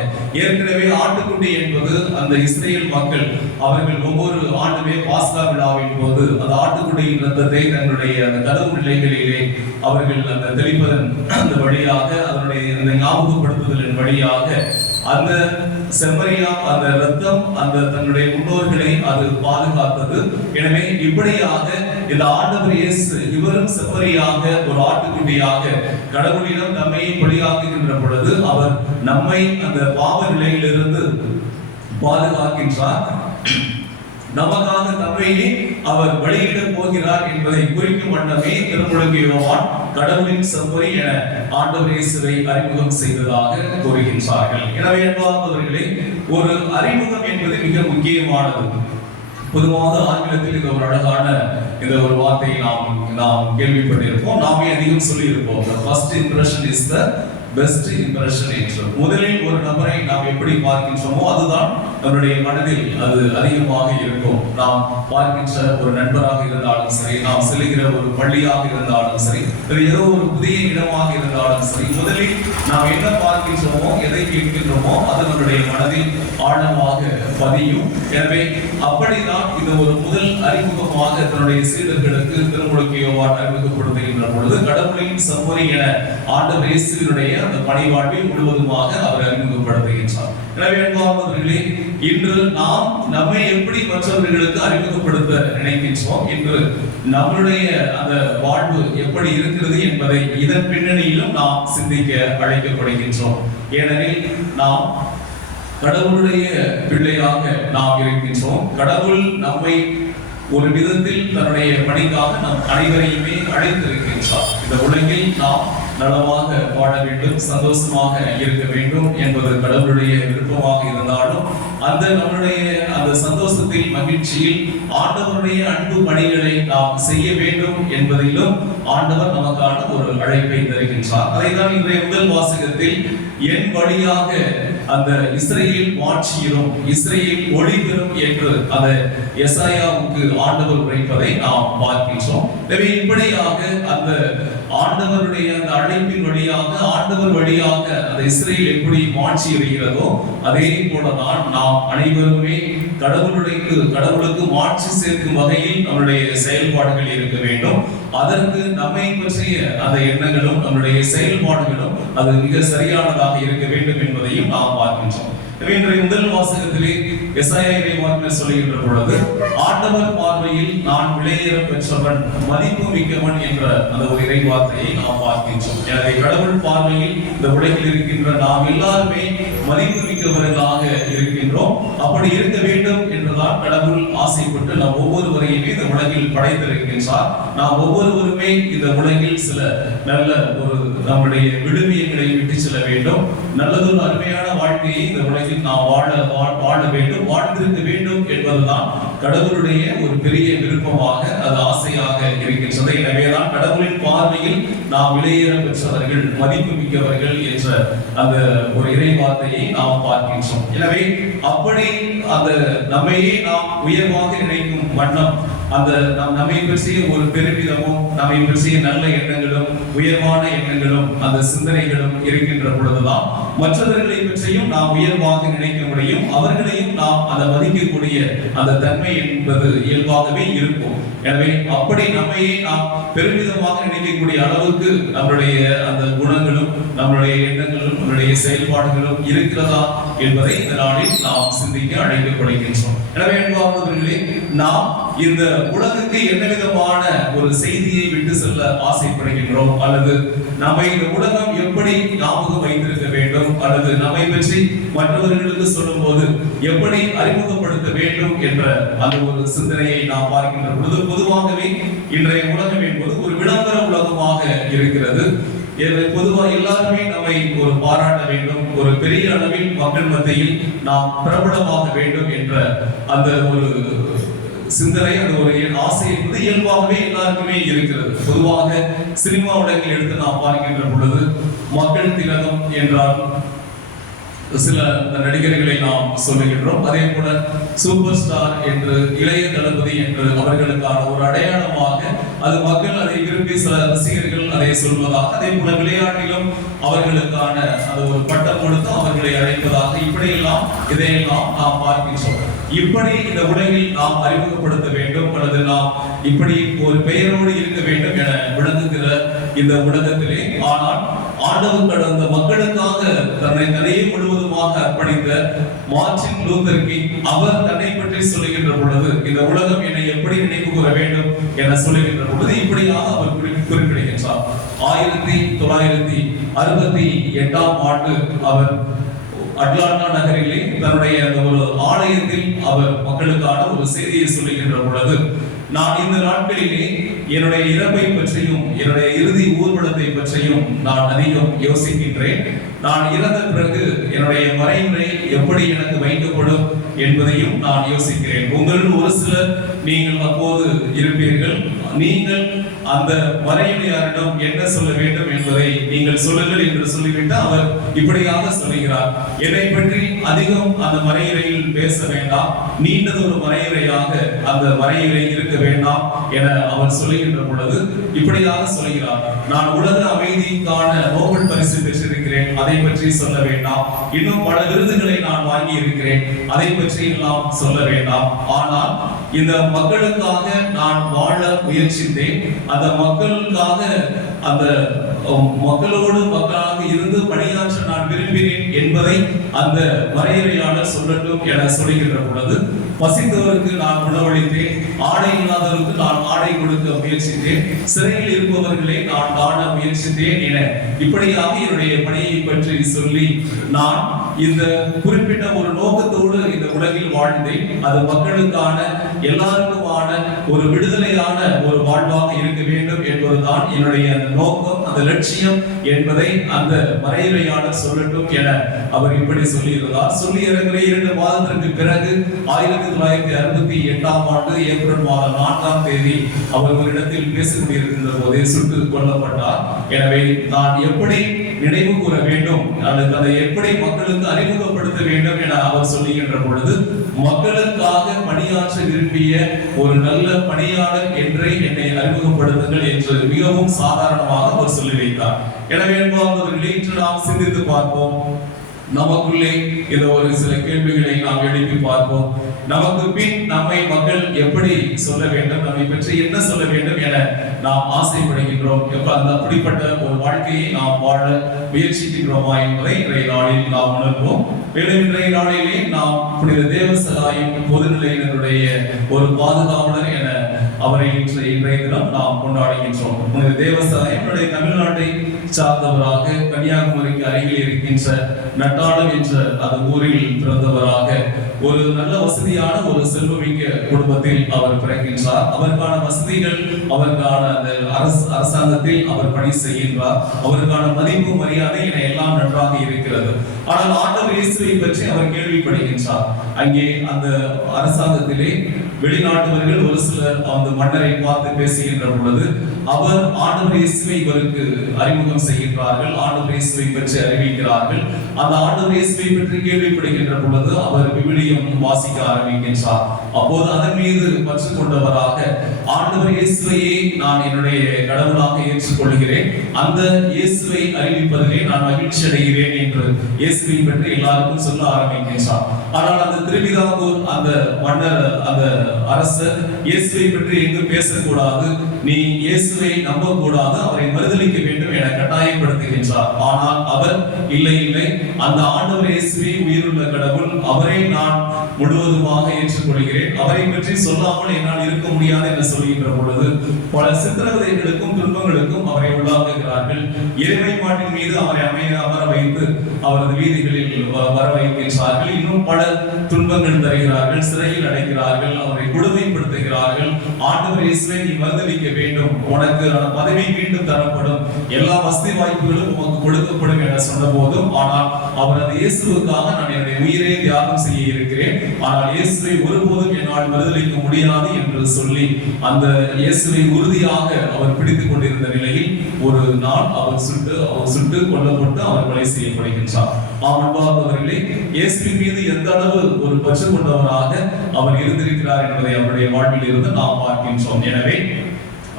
ஏற்கனவே ஆட்டுக்குட்டி என்பது அந்த இஸ்ரேல் மக்கள் அவர்கள் ஒவ்வொரு ஆண்டுமே பாஸ்கா விழாவின் போது அந்த ஆட்டுக்குட்டியின் இரத்தத்தை தங்களுடைய அந்த கதவு நிலைகளிலே அவர்கள் அந்த தெளிப்பதன் அந்த வழியாக, அதனுடைய அந்த ஞாபகப்படுத்துதலின் வழியாக அந்த செம்மறியா அந்த இரத்தம் அந்த தன்னுடைய முன்னோர்களை அது பாதுகாத்தது. எனவே இப்படியாக இந்த ஆண்டவர் இயேசு இவரும் செம்மறியாக ஒரு ஆட்டுக்குட்டியாக கடவுளிடம் நம்மை பலியாக்குகின்ற பொழுது அவர் நம்மை அந்த பாவ நிலையிலிருந்து பாதுகாக்கின்றார். நமக்காக தம்மையே அவர் பலியிட போகிறார் என்பதை குறிக்கும் வண்ணமே திருமுழுக்கு யோவான் கடவுளின் செம்மறி என ஆண்டவர் இயேசுவை அறிமுகம் செய்ததாக கூறுகின்றார்கள். எனவே அன்பார்ந்தவர்களே, ஒரு அறிமுகம் என்பது மிக முக்கியமானது. பொதுவாக ஆங்கிலத்தில் இது ஒரு அழகான இந்த ஒரு வார்த்தையை நாம் கேள்விப்பட்டிருப்போம், நாமே அதிகம் சொல்லி இருப்போம். The first impression is the best impression என்று. முதலில் ஒரு நபரை நாம் எப்படி பார்க்கின்றோமோ அதுதான் நம்முடைய மனதில் அது அதிகமாக இருக்கும். நாம் பார்க்கின்ற ஒரு நண்பராக இருந்தாலும் சரி, நாம் செல்லுகிற ஒரு பள்ளியாக இருந்தாலும் சரி, ஏதோ ஒரு புதிய இடமாக இருந்தாலும் சரி, முதலில் நாம் என்ன பார்க்கின்றோமோ, எதை கேட்கின்றோமோ அது நம்முடைய மனதில் ஆழமாக பதியும். எனவே அப்படிதான் இந்த ஒரு முதல் அறிமுகமாக தன்னுடைய சீடர்களுக்கு திருமுழுக்கு யோவான் அறிமுகப்படுத்துகின்ற பொழுது கடவுளின் செம்மறி என ஆண்டவர் இயேசுவினுடைய அந்த பணிவாழ்வில் முழுவதுமாக அவர் அறிமுகப்படுத்துகின்றார். எனவே அன்பார்ந்தவர்களே, இன்று நாம் நம்மை எப்படி மற்றவர்களுக்கு அறிமுகப்படுத்த நினைக்கின்றோம், இன்று நம்முடைய அந்த வாழ்வு எப்படி இருக்கிறது என்பதை இதன் பின்னணியிலும் நாம் சிந்திக்க அழைக்கப்படுகின்றோம். ஏனெனில் நாம் கடவுளுடைய பிள்ளையாக நாம் இருக்கின்றோம். கடவுள் நம்மை ஒரு விதத்தில் தன்னுடைய பணிக்காக நம் அனைவரையுமே அழைத்திருக்கின்றார். இந்த உலகில் நாம் நலமாக வாழ வேண்டும், சந்தோஷமாக இருக்க வேண்டும் என்பது கடவுளுடைய விருப்பமாக இருந்தாலும் அந்த நம்முடைய அந்த சந்தோஷத்தில், மகிழ்ச்சியில் ஆண்டவருடைய அன்பு பணிகளை நாம் செய்ய வேண்டும் என்பதிலும் ஆண்டவர் நமக்கான ஒரு அழைப்பை தருகின்றார். அதைதான் இன்றைய முதல் வாசகத்தில் என் வழியாக அந்த இஸ்ரேல் மாட்சியிலும் இஸ்ரேல் ஒளி பெறும் என்று அந்த எசாயாவுக்கு ஆண்டவர் உரைப்பதை நாம் பார்க்கின்றோம். எனவே இப்படியாக அந்த ஆண்டவருடைய அந்த அழைப்பின் வழியாக, ஆண்டவர் வழியாக அந்த இஸ்ரேல் எப்படி மாட்சி அடைகிறதோ அதே போலதான் நாம் அனைவருமே கடவுளுக்கு மாட்சி சேர்க்கும் வகையில் நம்முடைய செயல்பாடுகள் இருக்க வேண்டும். அதற்கு நம்மை பற்றிய அந்த எண்ணங்களும் நம்முடைய செயல்பாடுகளும் அது மிக சரியானதாக இருக்க வேண்டும் என்பதையும் நாம் பார்க்கின்றோம். இன்றைய முதல் வாசகத்திலே எசாயா இறைவாக்கினர் சொல்லுகின்ற பொழுது, ஆண்டவர் பார்வையில் நான் விலையேற பெற்றவன், மதிப்பு மிக்கவன் என்ற அந்த ஒரு இறைவார்த்தையை நாம் பார்க்கின்றோம். எனவே கடவுள் பார்வையில் இந்த உலகில் இருக்கின்ற நாம் எல்லாருமே மதிப்பு மிக்கவர்களாக இருக்கின்றோம். அப்படி இருக்க வேண்டும் என்றுதான் கடவுள் ஆசைப்பட்டு நாம் ஒவ்வொருவரையுமே இந்த உலகில் படைத்திருக்கின்றார். நாம் ஒவ்வொருவருமே இந்த உலகில் சில நல்ல ஒரு நம்முடைய விடுமியங்களை விட்டு செல்ல வேண்டும். நல்லதொரு அருமையான வாழ்க்கையை இந்த உலகில் நாம் வாழ வேண்டும், வாழ்ந்திருக்க வேண்டும் என்பதுதான் கடவுளுடைய ஒரு பெரிய விருப்பமாக, அது ஆசையாக இருக்கின்றது. எனவேதான் கடவுளின் பார்வையில் நாம் விலையேற பெற்றவர்கள், மதிப்பு மிக்கவர்கள் என்ற அந்த ஒரு இறைவார்த்தையை நாம் பார்க்கின்றோம். எனவே அப்படி அந்த நம்மையே நாம் உயர்வாக நினைக்கும் வண்ணம் அந்த நம்மை பற்றிய ஒரு பெருமிதமும், நம்மை பற்றிய நல்ல எண்ணங்களும், உயர்வான எண்ணங்களும், அந்த சிந்தனைகளும் இருக்கின்ற பொழுதுதான் மற்றவர்களை பற்றியும் நாம் உயர்வாக நினைக்க முடியும். அவர்களையும் நாம் அந்த மதிக்கக்கூடிய அந்த தன்மை என்பது இயல்பாகவே இருக்கும். எனவே அப்படி நம்மையே நாம் பெருமிதமாக நினைக்கக்கூடிய அளவுக்கு நம்மளுடைய அந்த குணங்களும், நம்மளுடைய எண்ணங்களும், நம்மளுடைய செயல்பாடுகளும் இருக்கிறதா என்பதை இந்த நாளில் நாம் சிந்திக்க அழைக்கப்படுகின்றோம். எனவே அன்பார்ந்தவர்களே, நாம் இந்த உலகுக்கு என்ன விதமான ஒரு செய்தியை விட்டு செல்ல ஆசைப்படுகின்றோம், அல்லது நம்மை இந்த உலகம் எப்படி ஞாபகம் வைத்திருக்க வேண்டும், அல்லது நம்மை பற்றி மற்றவர்களுக்கு சொல்லும் போது எப்படி அறிமுகப்படுத்த வேண்டும் என்ற அந்த ஒரு சிந்தனையை நாம் பார்க்கின்ற பொழுது, பொதுவாகவே இன்றைய உலகம் என்பது ஒரு விளம்பர உலகமாக இருக்கிறது. பொதுவாக எல்லாருமே நம்மை ஒரு பாராட்ட வேண்டும், ஒரு பெரிய அளவில் மக்கள் மத்தியில் நாம் பிரபலமாக வேண்டும் என்ற அந்த ஒரு சிந்தனை, அந்த ஒரு ஆசை என்பது இயல்பாகவே எல்லாருக்குமே இருக்கிறது. பொதுவாக சினிமா உலகில் எடுத்து நாம் பார்க்கின்ற பொழுது மக்கள் திலகம் என்றால் சில நடிகர்களை நாம் சொல்லுகின்றோம். அதே போல சூப்பர் ஸ்டார் என்று, இளைய தளபதி என்று அவர்களுக்கான ஒரு அடையாளமாக அது மக்கள் அதை விரும்பி சில ரசிகர்கள் அதை சொல்வதாக, அதே போல விளையாட்டிலும் அவர்களுக்கான அந்த ஒரு பட்டம் கொடுத்து அவர்களை அழைப்பதாக, இப்படியெல்லாம் இதையெல்லாம் நாம் பார்க்கின்றோம். இப்படி இந்த உலகில் நாம் அறிமுகப்படுத்த வேண்டும், அல்லது நாம் இப்படி ஒரு பெயரோடு இருக்க வேண்டும் என விளங்குகிற இந்த உலகத்திலே, ஆனால் ஆண்டவர் கடந்த மக்களுக்காக தன்னையே முழுவதுமாக அர்ப்பணித்த மார்ட்டின் லூதர் கிங் அவர் தன்னை பற்றி சொல்லுகின்ற பொழுது, இந்த உலகம் என்னை எப்படி நினைவு கூற வேண்டும் என சொல்லுகின்ற பொழுது இப்படியாக அவர் குறிப்பிடுகின்றார். 1968 ஆண்டு அவர் அட்லாண்டா நகரிலே தன்னுடைய அந்த ஒரு ஆலயத்தில் அவர் மக்களுக்கான ஒரு செய்தியை சொல்லுகின்ற பொழுது, நான் இந்த நாட்களிலே என்னுடைய இறப்பை பற்றியும் என்னுடைய இறுதி ஊர்வலத்தை பற்றியும் நான் அதிகம் யோசிக்கின்றேன். நான் இறந்த பிறகு என்னுடைய மறைமுறை எப்படி எனக்கு வைக்கப்படும் என்பதையும் நான் யோசிக்கிறேன். உங்களில் ஒரு சிலர் நீங்கள் அப்போது இருப்பீர்கள். நீங்கள் அந்த மறையுடையாரிடம் என்ன சொல்ல வேண்டும் என்பதை நீங்கள் சொல்லுங்கள் என்று சொல்லிவிட்டு அவர் இப்படியாக சொல்லுகிறார், என்னை பற்றி அதிகம் அந்த மறையுறையில் பேச வேண்டாம், நீண்டதொரு மறையுறையாக அந்த மறையுறை இருக்க வேண்டாம் என அவர் சொல்லுகின்ற பொழுது இப்படியாக சொல்கிறார், நான் உலக அமைதிக்கான நோபல் பரிசு பெற்றிருக்கிறேன், அதை பற்றி சொல்ல வேண்டாம். இன்னும் பல விருதுகளை நான் வாங்கி இருக்கிறேன், அதை பற்றி எல்லாம் சொல்ல வேண்டாம். ஆனால் இந்த மக்களுக்காக நான் வாழ முயற்சித்தேன். அந்த மக்களுக்காக, அந்த மக்களோடு மக்களாக இருந்து பணியாற்ற நான் விரும்பினேன் என்பதை அந்த வரையறையாளர் சொல்லட்டும் என சொல்லுகின்ற பொழுது, பசித்தவருக்கு நான் உணவளித்தேன், ஆடை இல்லாதவருக்கு நான் ஆடை கொடுக்க முயற்சித்தேன், சிறையில் இருப்பவர்களை நான் காண முயற்சித்தேன் என இப்படியாக என்னுடைய பணியை பற்றி சொல்லி நான் இந்த குறிப்பிட்ட ஒரு நோக்கத்தோடு இந்த உலகில் வாழ்ந்தேன். அது மக்களுக்கான, எல்லாருக்குமான ஒரு விடுதலையான ஒரு வாழ்வாக இருக்க வேண்டும் என்பதுதான் என்னுடைய அந்த நோக்கம், அந்த லட்சியம் என்பதை அந்த மறையுறையாளர் சொல்லட்டும் என அவர் இப்படி சொல்லியிருந்தார். சொல்லி இறங்குற 2 மாதத்திற்கு பிறகு 1968 ஆண்டு ஏப்ரல் மாதம் 4ஆம் தேதி அவர் ஒரு இடத்தில் பேசிக் கொண்டிருக்கின்ற போதே சுட்டுக் கொல்லப்பட்டார். எனவே நான் எப்படி நினைவு கூற வேண்டும், அல்லது அதை எப்படி மக்களுக்கு அறிமுகப்படுத்த வேண்டும் என அவர் சொல்லுகின்ற பொழுது, மக்களுக்காக பணியாற்ற விரும்பிய ஒரு நல்ல பணியாளர் என்றே என்னை அறிமுகப்படுத்துங்கள் என்று மிகவும் சாதாரணமாக அவர் சொல்லி வைத்தார். எனவே என்பவர்களே, இன்று நாம் சிந்தித்து பார்ப்போம். நமக்குள்ளே இந்த ஒரு சில கேள்விகளை நாம் எழுப்பி பார்ப்போம். நமக்கு பின் நம்மை மக்கள் எப்படி சொல்ல வேண்டும், நம்மை பற்றி என்ன சொல்ல வேண்டும் என நாம் ஆசைப்படுகின்றோம். அப்படிப்பட்ட ஒரு வாழ்க்கையை நாம் வாழ முயற்சிக்கின்றோமா என்பதை இன்றைய நாளில் நாம் உணர்வோம். மேலும் இன்றைய நாளிலே நாம் புனித தேவசகாயம் பொதுநிலையினருடைய ஒரு பாதுகாவலர் என அவரை இன்றைய தினம் நாம் கொண்டாடுகின்றோம். புனித தேவசகாயம் தமிழ்நாட்டை சார்ந்தவராக கன்னியாகுமரிக்கு அருகில் இருக்கின்ற நட்டாளம் என்ற அந்த ஊரில் பிறந்தவராக ஒரு நல்ல வசதியான ஒரு செல்வமிக்க குடும்பத்தில் அவர் பிறக்கின்றார். அவருக்கான வசதிகள், அவருக்கான அந்த அரசாங்கத்தில் அவர் பணி செய்கின்றார். அவருக்கான மதிப்பு மரியாதை என எல்லாம் நன்றாக இருக்கிறது. ஆனால் ஆண்டவர் இயேசுவை பற்றி அவர் கேள்விப்படுகின்றார். அங்கே அந்த அரசாங்கத்திலே வெளிநாட்டவர்கள் ஒரு சிலர் அந்த மன்னரை பார்த்து பேசுகின்ற பொழுது அவர் ஆண்டவர் இயேசுவை இவருக்கு அறிமுகம் செய்கின்றார்கள். ஆண்டவர் இயேசுவை பற்றி அறிவிக்கிறார்கள். அந்த ஆண்டவர் இயேசுவை பற்றி கேள்விப்படுகின்ற பொழுது அவர் விவிலியம் வாசிக்க ஆரம்பிக்கின்றார். அப்போது அதன் மீது பற்று கொண்டவராக ஆண்டவர் இயேசுவையே நான் என்னுடைய கடவுளாக ஏற்றுக்கொள்கிறேன், அந்த இயேசுவை அறிவிப்பதிலே நான் மகிழ்ச்சி அடைகிறேன் என்று இயேசுவை பற்றி எல்லாருக்கும் சொல்ல ஆரம்பிக்கின்றார். ஆனால் அந்த திருவிதாங்கூர் அந்த மன்னர், அந்த அரசர் இயேசுவை பற்றி எங்கு பேசக்கூடாது, நீ இயேசுவை நம்ப கூடாது, அவரை மறுதலிக்க வேண்டும் என கட்டாயப்படுத்துகின்றார். ஆனால் அவர் இல்லை இல்லை, அந்த ஆண்டவர் இயேசுவை உயிருள்ள கடவுள், அவரை நான் முழுவதுமாக ஏற்றுக்கொள்கிறேன், அவரை பற்றி சொல்லாமல் என்னால் இருக்க முடியாது என்று சொல்கின்ற பொழுது பல சித்திரவதைகளுக்கும் துன்பங்களுக்கும் அவரை உள்ளாக்குகிறார்கள். எருமை மாட்டின் மீது அவரை அமர வைத்து அவரது வீதிகளில் வர வைக்கின்றார்கள். இன்னும் பல துன்பங்கள் தருகிறார்கள், சிறையில் அடைக்கிறார்கள், அவரை கொடுமைப்படுத்துகிறார்கள். ஆண்டவர் இயேசுவை நீ மறுதலிக்க வேண்டும், உனக்கு பதவி மீண்டும் தரப்படும், எல்லா வசதி வாய்ப்புகளும் உனக்கு கொடுக்கப்படும் என சொன்ன போதும், ஆனால் அவரது இயேசுவுக்காக நான் என்னுடைய உயிரை தியாகம் செய்ய இருக்கிறேன், ஆனால் இயேசுவை ஒருபோதும் என்னால் மறுதலிக்க முடியாது என்று சொல்லி அந்த இயேசுவை உறுதியாக அவர் பிடித்துக் கொண்டிருந்த நிலையில் ஒரு நாள் அவர் சுட்டு கொல்லப்பட்டு அவர் கொலை செய்யப்படுகின்றார். அன்பார்ந்தவர்களே, இயேசுவின் மீது எந்த அளவு ஒரு பற்று கொண்டவராக அவர் இருந்திருக்கிறார் என்பதை அவருடைய வாழ்வில் இருந்து நாம் பார்க்கின்றோம். எனவே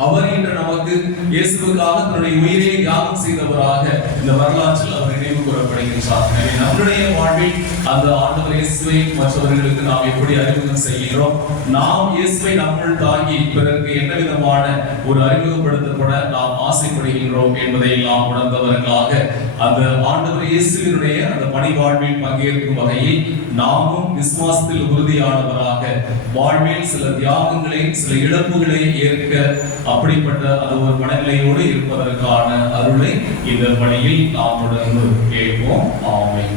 அவர் இன்று நமக்கு இயேசுவுக்காக தன்னுடைய உயிரை தியாகம் செய்தவராக இந்த வரலாற்றில் அவர் நினைவு கூறப்படுகின்றார். எனவே நம்முடைய வாழ்வில் அந்த ஆண்டவர் இயேசுவை மற்றவர்களுக்கு நாம் எப்படி அறிமுகம் செய்கிறோம், நாம் இயேசுவை நம்முள் தாங்கி பிறருக்கு என்ன விதமான ஒரு அறிமுகப்படுத்தப்பட நாம் ஆசைப்படுகின்றோம் என்பதை நாம் உணர்ந்தவர்களாக அந்த ஆண்டவர் இயேசுவினுடைய அந்த பணி வாழ்வில் பங்கேற்கும் வகையில் நாமும் விசுவாசத்தில் உறுதியானவராக வாழ்வில் சில தியாகங்களை, சில இழப்புகளை ஏற்க அப்படிப்பட்ட அந்த ஒரு மனநிலையோடு இருப்பதற்கான அருளை இந்த பணியில் நாம் தொடர்ந்து கேட்போம். ஆமென்.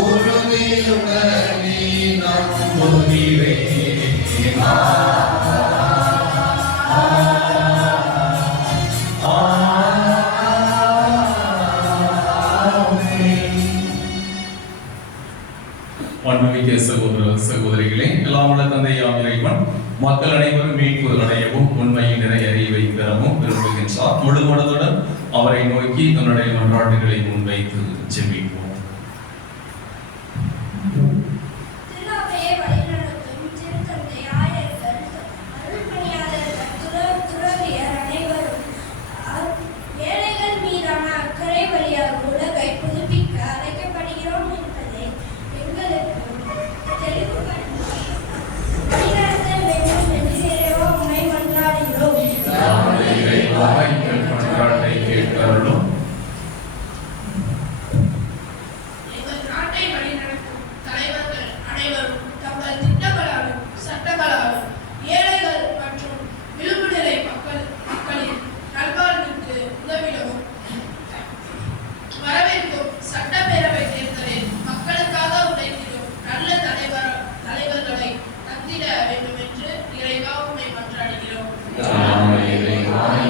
உறுதியுடன் புதிரே அன்புமிக்க சகோதர சகோதரிகளே, எல்லாம் உள்ள தந்தையாம் இறைவன் மக்கள் அனைவரும் மீட்பு அடையவும் உண்மையின் நிறை அறிவை பெறவும் விரும்புகின்றார். முழு மனதுடன் அவரை நோக்கி தன்னுடைய மன்றாட்டுகளை முன்வைத்து ஜெபிப்போம். திருநாவையை வழிநடத்தும் திருத்தந்தை ஆயர்கள், அருள்பணியாளர்கள், துறவியர் அனைவரும் ஏழைகள் மீதான அக்கறை வழியாக உலகை புதுப்பிக்க அழைக்கப்படுகிறோம் என்பதை எங்களுக்கு தெளிவுபடுத்தி வழிநடத்த வேண்டும் என்று இறைவா உம்மை மன்றாடுகிறோம். எங்கள் மன்றாட்டை கேட்டருளும். எங்கள் நாட்டை வழிநடத்தும் தலைவர்கள் அனைவரும் தங்கள் திட்டங்களாலும் சட்டங்களாலும் ஏழைகள் மற்றும் விளிம்புநிலை மக்களின் நல்வாழ்வுக்கு உதவிடவும் வரவேற்கும் சட்டப்பேரவை தேர்தலில் மக்களுக்காக உழைத்திடும் நல்ல தலைவர்களை தந்திட வேண்டும் என்று இறைவா உம்மை மன்றாடுகிறோம்.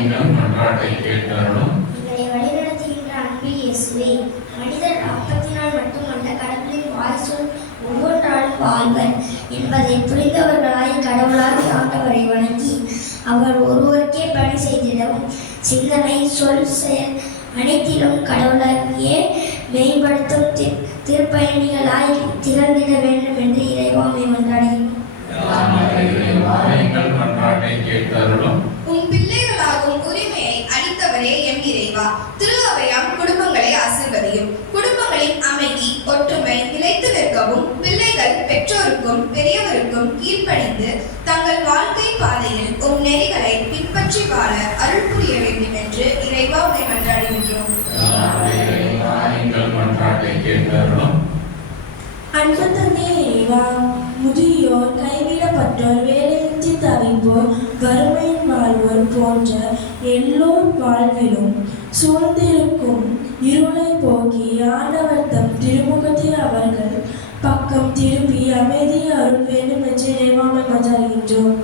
எங்கள் மன்றாட்டை கேட்டருளும். எங்களை வழிநடத்துகின்ற அன்பில் இயேசுவே, மனிதர் அப்பத்தினால் மட்டுமல்ல கடவுளின் வாய்ச்சொல் ஒவ்வொன்றாலும் வாழ்வர் என்பதை புரிந்தவர்களாய் கடவுளாகி ஆண்டவரை வணங்கி அவர் ஒருவருக்கே பணி செய்திடவும் சிந்தனை சொல் செயல் அனைத்திலும் கடவுளாகியே மேம்படுத்தும் திருப்பயணிகளாய் திகழ்ந்திட வேண்டும் என்று இறைவாமை மன்றாடுகிறோம். எங்கள் மன்றாட்டை கேட்டருளும். உம் பிள்ளைகளாகும் உரிமையை அளித்தவரே எம் இறைவா, திரு அவையாம் குடும்பங்களை ஆசீர்வதியும். குடும்பங்களின் அமைதி ஒற்றுமை நிலைத்து நிற்கவும் பிள்ளைகள் பெற்றோருக்கும் பெரியவருக்கும் கீழ்ப்படிந்து தங்கள் வாழ்க்கை பாதையில் உம் நெறிகளை பின்பற்றி வாழ அருள் புரிய வேண்டும் என்று இறைவா உம்மை மன்றாடுகின்றோம். எங்கள் மன்றாட்டை கேட்டருளும். அன்பு தந்தை இறைவா, முதியோர், கைவிடப்பட்டோர், வேலையின்றி தவிப்போர், வறுமையின் வாழ்வோர் போன்ற எல்லோர் வாழ்விலும் சூழ்ந்திருக்கும் இருளை போக்கி ஆண்டவர் தம் திருமுகத்தை அவர்கள் பக்கம் திருப்பி அமைதியை அருள் வேண்டும் என்று இறைவாமை மன்றாடுகின்றோம்.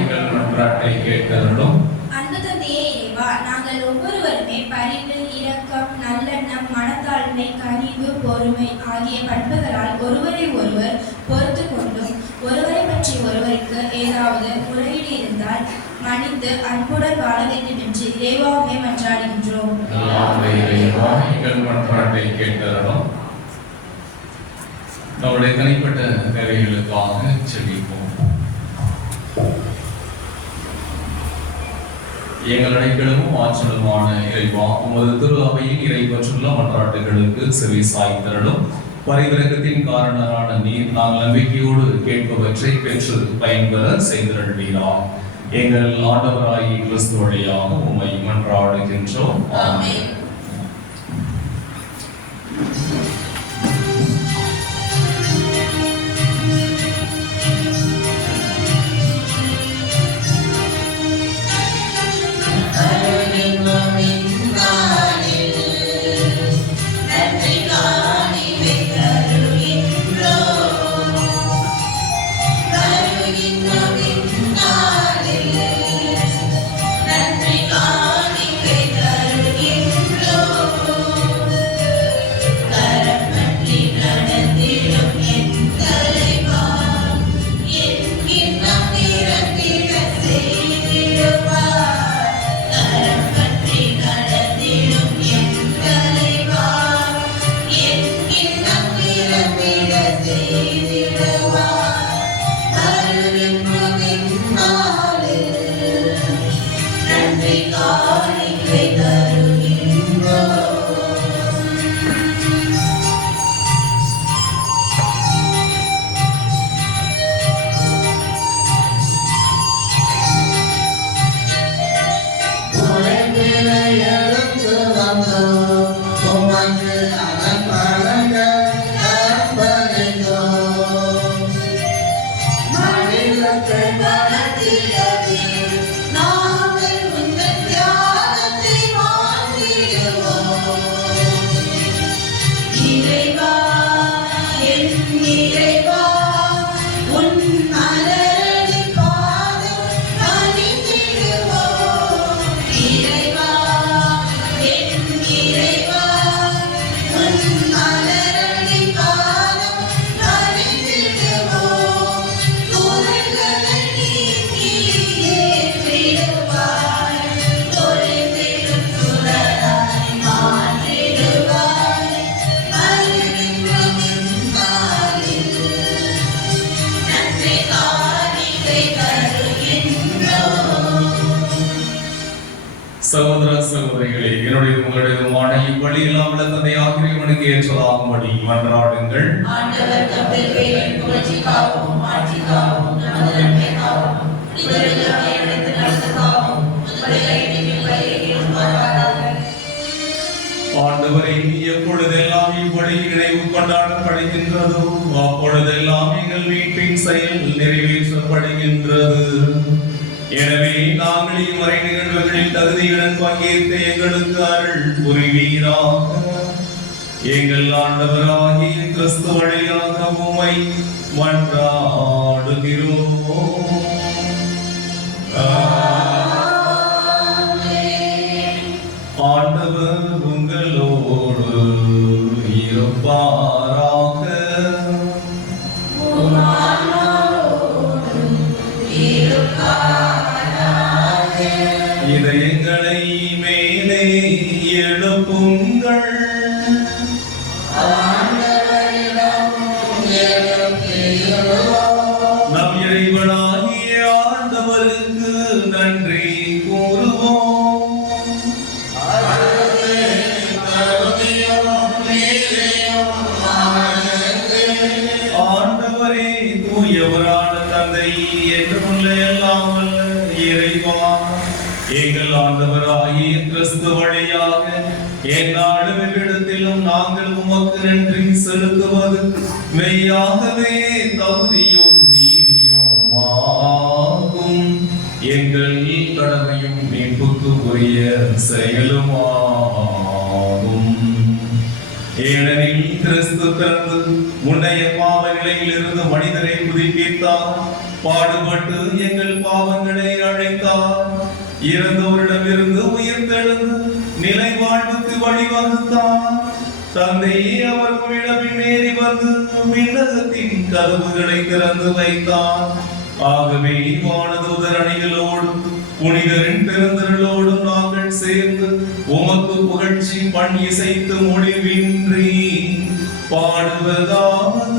எங்கள் மன்றாட்டை கேட்டருளும். அன்பு தந்தையே இறைவா, நாங்கள் ஒவ்வொருவருமே பரிவு, இரக்கம், நல்லெண்ணம், மனத்தாழ்மை, கனிவு, பொறுமை ஆகிய பண்புகளால் ஒருவரை ஒருவர் பொறுத்து கொண்டும் ஒருவரை பற்றி ஒருவருக்கு ஏதாவது முறையீடு இருந்தால் மன்னித்து அன்புடன் வாழ வேண்டும் என்று இறைவாமே மன்றாடுகின்றோம். எங்கள் மன்றாட்டை கேட்டருளும். நம்முடைய தனிப்பட்ட தேவைகளுக்காக செபிப்போம். எங்கள் அனைக்கிடமும் ஆற்றலுமான இறைவா, உமது திரு அவையில் இறைப்பற்றுள்ள மன்றாட்டுகளுக்கு செவி சாய்த்தருளும். பரிவிரக்கத்தின் காரணரான நீர் நாங்கள் நம்பிக்கையோடு கேட்பவற்றை பெற்று பயன்பெற செய்திருவீரா. எங்கள் ஆண்டவராகிய கிறிஸ்து வழியாக உம்மை மன்றாடுகின்றோம். ஆமென். நன்றி காணி பெற்றருகின்றோம். சகோதர சகோதரிகளே, என்னுடைய உங்களுடைய இவ்வழியெல்லாம் உள்ள தந்தை ஆகியவனுக்கு ஏற்றதாகும்படி மன்றாடுங்கள். ஆண்டவர் தம்முடைய பெயரின் புகழ்ச்சிக்காகவும் மாட்சிக்காகவும் நமது நன்மைக்காகவும் புனிதர்களாக எடுத்து நடந்ததாகவும் உம்முடைய கைகளில் வழியை ஏற்றுவாராக. ஆண்டவரை எப்பொழுதெல்லாம் இவ்வழி நினைவு கொண்டாடப்படுகின்றதோ அப்பொழுதெல்லாம் எங்கள் மீட்பின் செயல் நிறைவேற்றப்படுகின்றது. எனவே நாங்கள் இம்மறை நிகழ்வுகளில் தகுதியுடன் பங்கேற்க எங்களுக்கு அருள் புரிவீராக. எங்கள் ஆண்டவராகிய கிறிஸ்து வழியாக உம்மை மன்றாடுகிறோம். ஆண்டவர் உங்களோடு இருப்பாராக. இதயங்களை மேலே எழுப்புங்கள். நம் இறைவனாகிய ஆண்டவருக்கு நன்றி கூறுவோம். ஆண்டவரே தூயவரான தந்தை என்றுமுள்ள எல்லாம் வல்ல இறைவா, எங்கள் ஆண்டவராகிய கிறிஸ்து வழியாக எந்நாளும் எவ்விடத்திலும் நாங்கள் உமக்கு நன்றி செலுத்துவது மெய்யாகவே தகுதியும் நீதியும் ஆகும். எங்கள் கடமையும் மீட்புக்கு உரிய செயலுமாகும். ஏனெனில் கிறிஸ்து பிறந்து முன்னைய பாவ நிலையில் இருந்து மனிதரை புதுப்பித்தார், பாடுபட்டு எங்கள் பாவங்களை அழைத்தார், இறந்தோரிடமிருந்து உயிர்த்தெழுந்து நிலை வாழ்வுக்கு வழிவகுத்தார். தந்தையே அவர் உம்மிடம் ஏறி வந்து விண்ணகத்தின் கதவுகளை திறந்து வைத்தார். ஆகவே வானதூதர் அணிகளோடும் புனிதரின் பெருந்திரளோடும் நாங்கள் சேர்ந்து உமக்கு புகழ்ச்சி பண் இசைத்து முடிவின்றி பாடுவதாவது.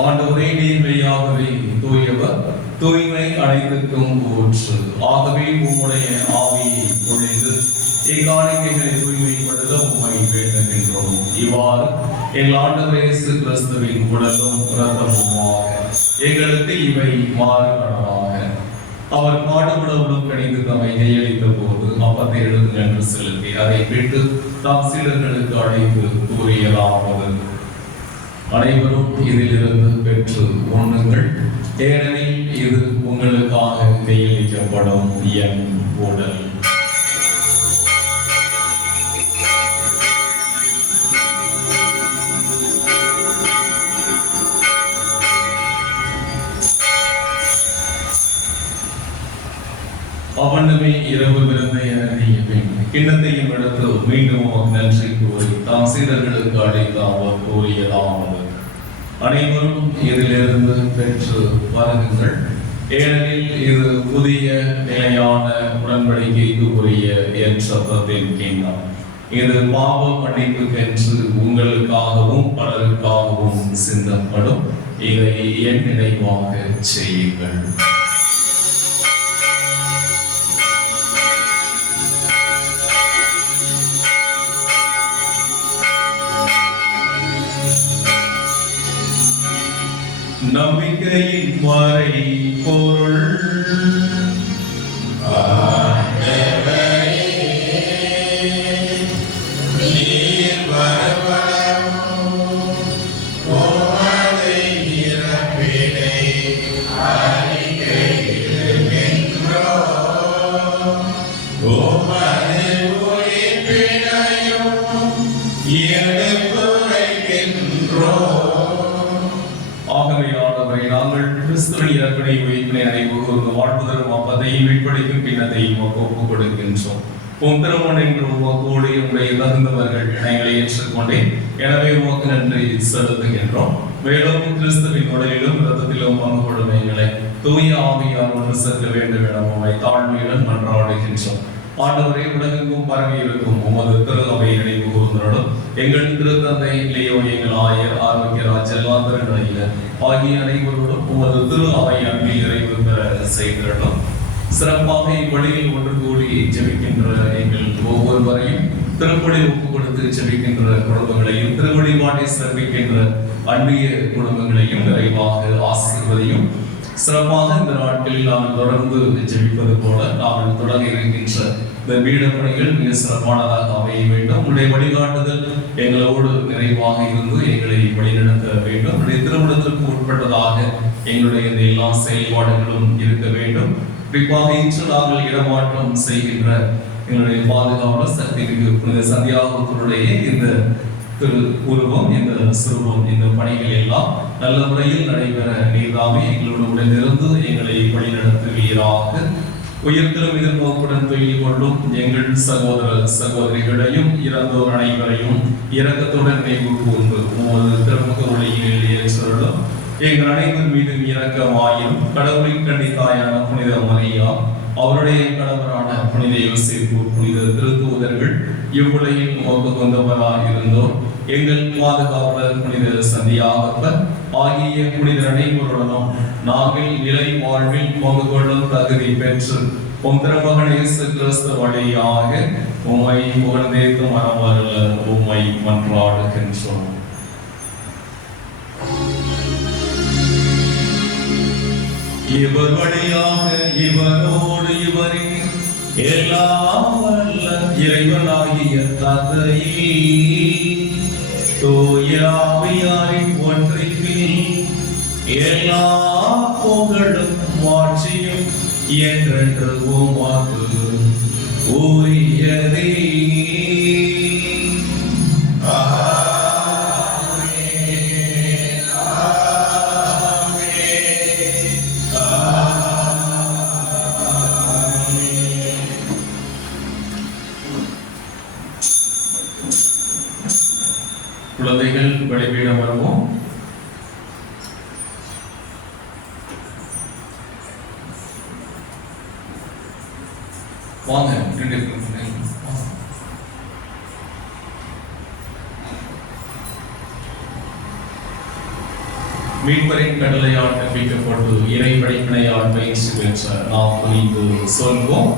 ஆண்டவரே நீர் மெய்யாகவே தூயவர், தூய்மை அனைத்துக்கும் ஊற்று. ஆகவே உம்முடைய ஆவியை பொழிந்து இக்காணிக்கைகளை தூய்மைப்படுத்த உம்மை வேண்டுகின்றோம். இவ்வாறு எங்கள் ஆண்டவர் இயேசு கிறிஸ்துவின் உடலும் இரத்தமுமாக எங்களுக்கு இவை மாறுபடமாக. அவர் பாடுபடவுடன் கணிந்து தம்மை கையளித்த போது அப்பத்தை எடுத்து என்று செலுத்தி அதை விட்டு தாம் சீடர்களுக்கு அழைத்து கூறியதாவது: அனைவரும் இதிலிருந்து பெற்று உண்ணுங்கள், ஏனெனில் இது உங்களுக்காக கையளிக்கப்படும் என் உடல். அவனுமே இரவு விருந்தை அருந்திய பின் கிண்ணத்தையும் எடுத்து மீண்டும் நன்றி கூறி தாம் சீடர்களுக்கு அழைத்து அவர் கூறியதாவது: அனைவரும் இதிலிருந்து பெற்று பருகுங்கள், ஏனெனில் இது புதிய நிலையான உடன்படிக்கைக்கு உரிய என் சத்தத்தின் கிண்ணம். இது பாவ மன்னிப்புக்கென்று உங்களுக்காகவும் பலருக்காகவும் சிந்தப்படும். இதை என் நினைவாக செய்யுங்கள். நம்பிக்கையின் மறை பொருள் ஆகவே ஆண்டவரை நாங்கள் கிறிஸ்துவின் இறப்பினை உயிர்ப்பினை நினைவு கூர்ந்து வாழ்வதற்கும் அப்பத்தையும் மீட்பளிக்கும் கிண்ணத்தையும் ஒப்புக் கொடுக்கின்றோம். உம் திருமணம் என்று உமக்கோடு உடைய தகுந்தவர்கள் இணைகளை ஏற்றுக்கொண்டே எனவே உமக்கு நன்றி செலுத்துகின்றோம். மேலும் கிறிஸ்துவின் உடலிலும் இரத்தத்திலும் பங்கு கொள்ளும் எங்களை தூய ஆவியால் ஒன்று சேர்க்க வேண்டும் என உம்மை தாழ்மையுடன் மன்றாடுகின்றோம். ஆண்டவரை உலகெங்கும் பரவி இருக்கும் உமது திரு அவை நினைவு கூர்ந்தனும் எங்கள் திருத்தந்தை லியோ, எங்கள் ஆயர் ஆரோக்கியராஜ் எல்லாந்திரநிலையில ஆகிய அனைவரோடும் உமது திரு அவை அன்பில் நிறைவு பெற செய்திடணும். சிறப்பாக இவ்வழியில் ஒன்று கூடி ஜெபிக்கின்ற எங்கள் ஒவ்வொருவரையும் திருப்படி ஒப்புக் கொடுத்து ஜெபிக்கின்ற குடும்பங்களையும் திருவழிபாட்டை சிறப்பிக்கின்ற அன்பிய குடும்பங்களையும் நிறைவாக ஆசீர்வதியும். சிறப்பாக இந்த நாட்களில் நாம் தொடர்ந்து ஜெபிப்பது போல நாம் தொடங்க இருக்கின்ற இந்த பீடப்பணிகள் மிக சிறப்பானதாக அமைய வேண்டும். உடைய வழிகாட்டுதல் எங்களோடு நிறைவாக இருந்து எங்களை வழிநடத்த வேண்டும். உடைய திருமணத்திற்கு உட்பட்டதாக எங்களுடைய இந்த எல்லா செயல்பாடுகளும் இருக்க வேண்டும். குறிப்பாக இன்று நாங்கள் இடமாற்றம் செய்கின்ற எங்களுடைய பாதுகாவலர் சக்தி மிகு சந்தியாகத்தினுடைய இந்த திரு உருவம், இந்த சிறுவம், இந்த பணிகள் எல்லாம் நல்ல முறையில் நடைபெற நீதாமே எங்களோட உடனிருந்து எங்களை வழிநடத்துவீராக. உயர்த்திலும் எதிர்நோக்குடன் தொழில் கொள்ளும் எங்கள் சகோதர சகோதரிகளையும் இறந்தோர் அனைவரையும் இரக்கத்துடன் நினைவு கூர்ந்து உமது திருமுக ஒளியில் ஏற்றருளும். எங்கள் அனைவர் மீதும் இரக்கமாயும் கடவுளின் கன்னித்தாயான புனித மரியா, அவருடைய கணவரான புனித யோசேப்பு, புனித திருத்தூதர்கள், இவ்வுலகில் உமக்கு கொண்டவராக இருந்தோர் எங்கள் பாதுகாவலர் புனித சந்தியாகப்பர் ஆகிய புனித அனைவருடனும் நாங்கள் நிலை வாழ்வில் பங்கு கொள்ளும் தகுதி பெற்று உம் திருமகன் இயேசு கிறிஸ்து வழியாக உம்மை புகழ்ந்தேற்று மரமருள உம்மை மன்றாடுகின்றோம். இவர் வழியாக இவரோடு இவரின் எல்லாம் வல்ல இறைவனாகிய தந்தையே, தூய ஆவியாரின் ஒன்றிப்பில் எல்லா புகழும் மாட்சியும் என்றென்று உமக்கு உரியதே. குழந்தைகள் பலிபீடம் வருவோம். வாங்க. மீட்பரின் கடலையால் நம்பிக்கப்பட்டு இறை படிப்பினையால் பயிற்சி பெற்ற நாம் புரிந்து சொல்வோம்.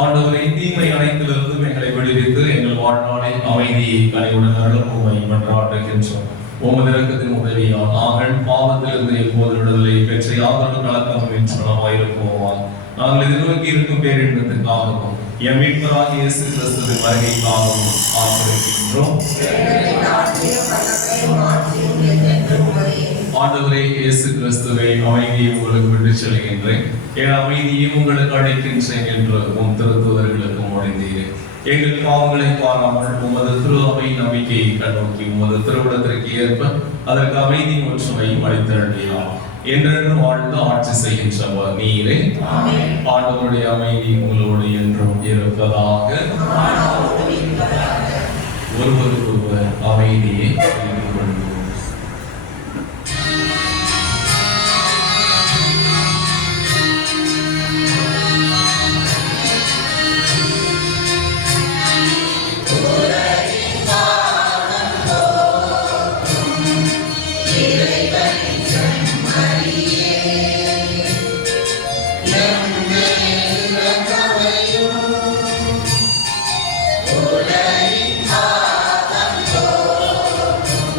ஆண்டவரை தீமை அனைத்திலிருந்தும் எங்களை விடுவித்து எங்கள் வாழ்நாளை அமைதியை கனிவுடன் அருளும் உம்மை மன்றாடுகின்றோம். உமது இரக்கத்தின் உதவியால் நாங்கள் பாவத்திலிருந்து எப்போது விடுதலை பெற்ற யாதொரு கலக்கமும் இன்றனமாயிருப்போமா. நாங்கள் எதிர்நோக்கி இருக்கும் பேரின்பத்திற்காகவும் எம் மீட்பராகிய இயேசு கிறிஸ்துவின் வருகைக்காகவும் ஆசீர்வதிக்கின்றோம். ஆண்டவரே இயேசு கிறிஸ்துவை அமைதியை உங்களுக்கு விட்டு செல்கின்றேன், என் அமைதியை உங்களுக்கு அழைக்கின்றேன் என்று உம் திருத்தூதர்களுக்கு மொழிந்தீரேன். எங்கள் பாவங்களை பாராமல் உமது திரு அவை நம்பிக்கையை கண்ணோக்கி உமது திருவிடத்திற்கு ஏற்ப அதற்கு அமைதி ஒற்றுமையும் அளித்தருளினார். என்றென்று வாழ்ந்து ஆட்சி செய்கின்றவர் நீரே. ஆண்டவருடைய அமைதி உங்களோடு என்றும் இருப்பதாக. ஒருவருக்கொருவர் அமைதியை பகிர்ந்து கொள்வோம். Oh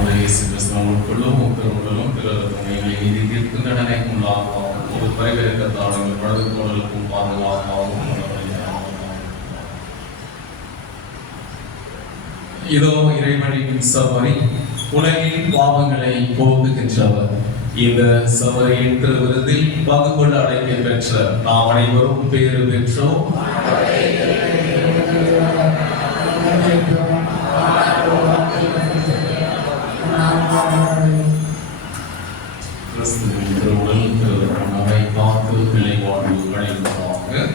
கர்த்தராகிய இயேசு கிறிஸ்துவின் உட்கொள்ளும் உத்தரவுகளும் பிறருக்கும் நீதி தீர்க்கும் தண்டனைக்கும் உள்ளாகவும் ஒரு பரிவர்த்தத்தாலும் வலது கோடலுக்கும் பாதுகாப்பாகவும் இதோ இறைவனின் சபரி உலகின் பாவங்களை போக்குகின்றவர். இந்த சபரியின் திருவிருந்தில் பங்கு கொள்ள அழைக்க பெற்ற நாம் அனைவரும் பேறு பெற்றோம். கிறிஸ்துவின் திருவுடல் திருவிழம் நம்மை காத்து பிள்ளை வாழ்வு அடைவதாக.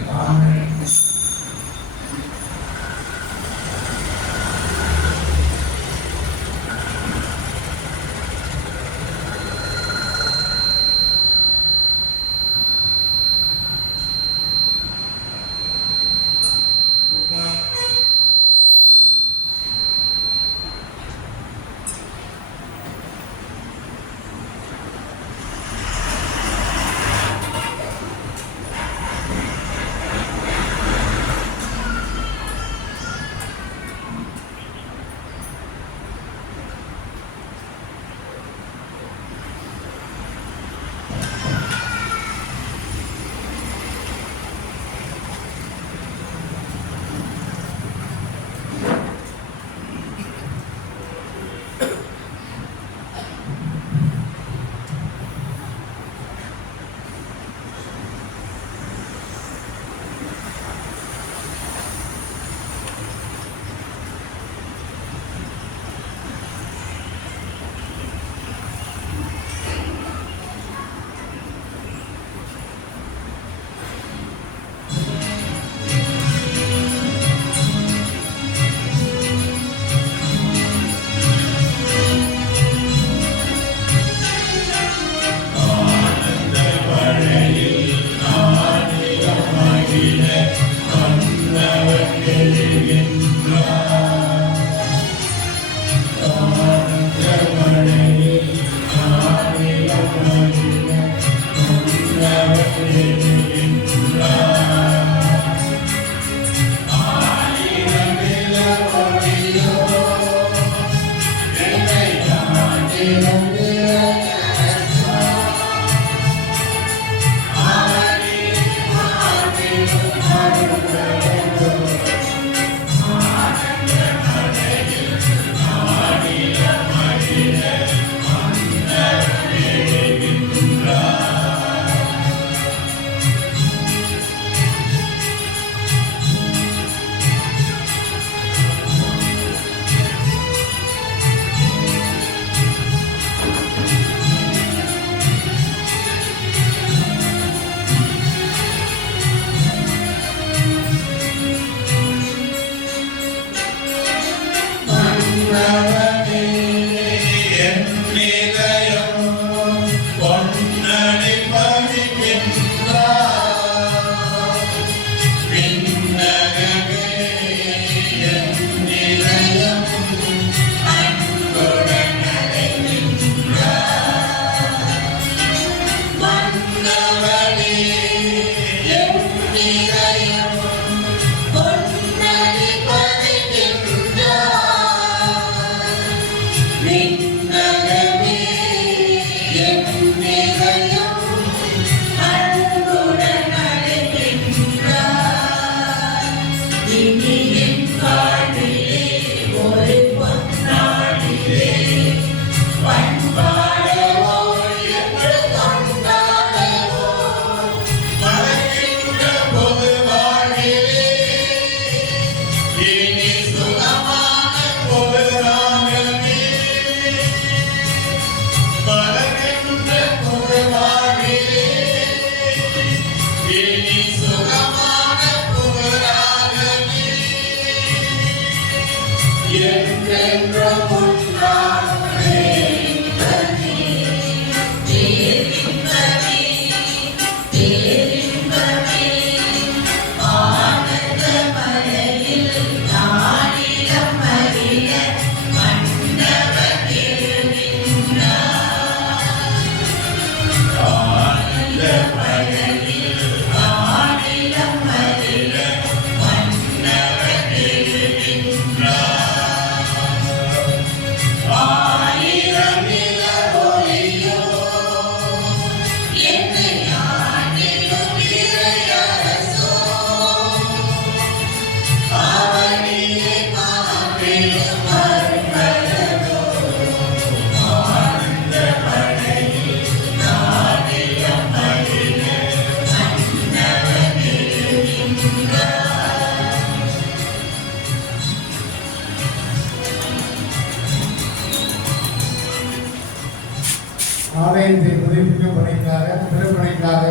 ஆலயத்தை புதுப்பிக்கும் பணிக்காக திருப்பணிக்காக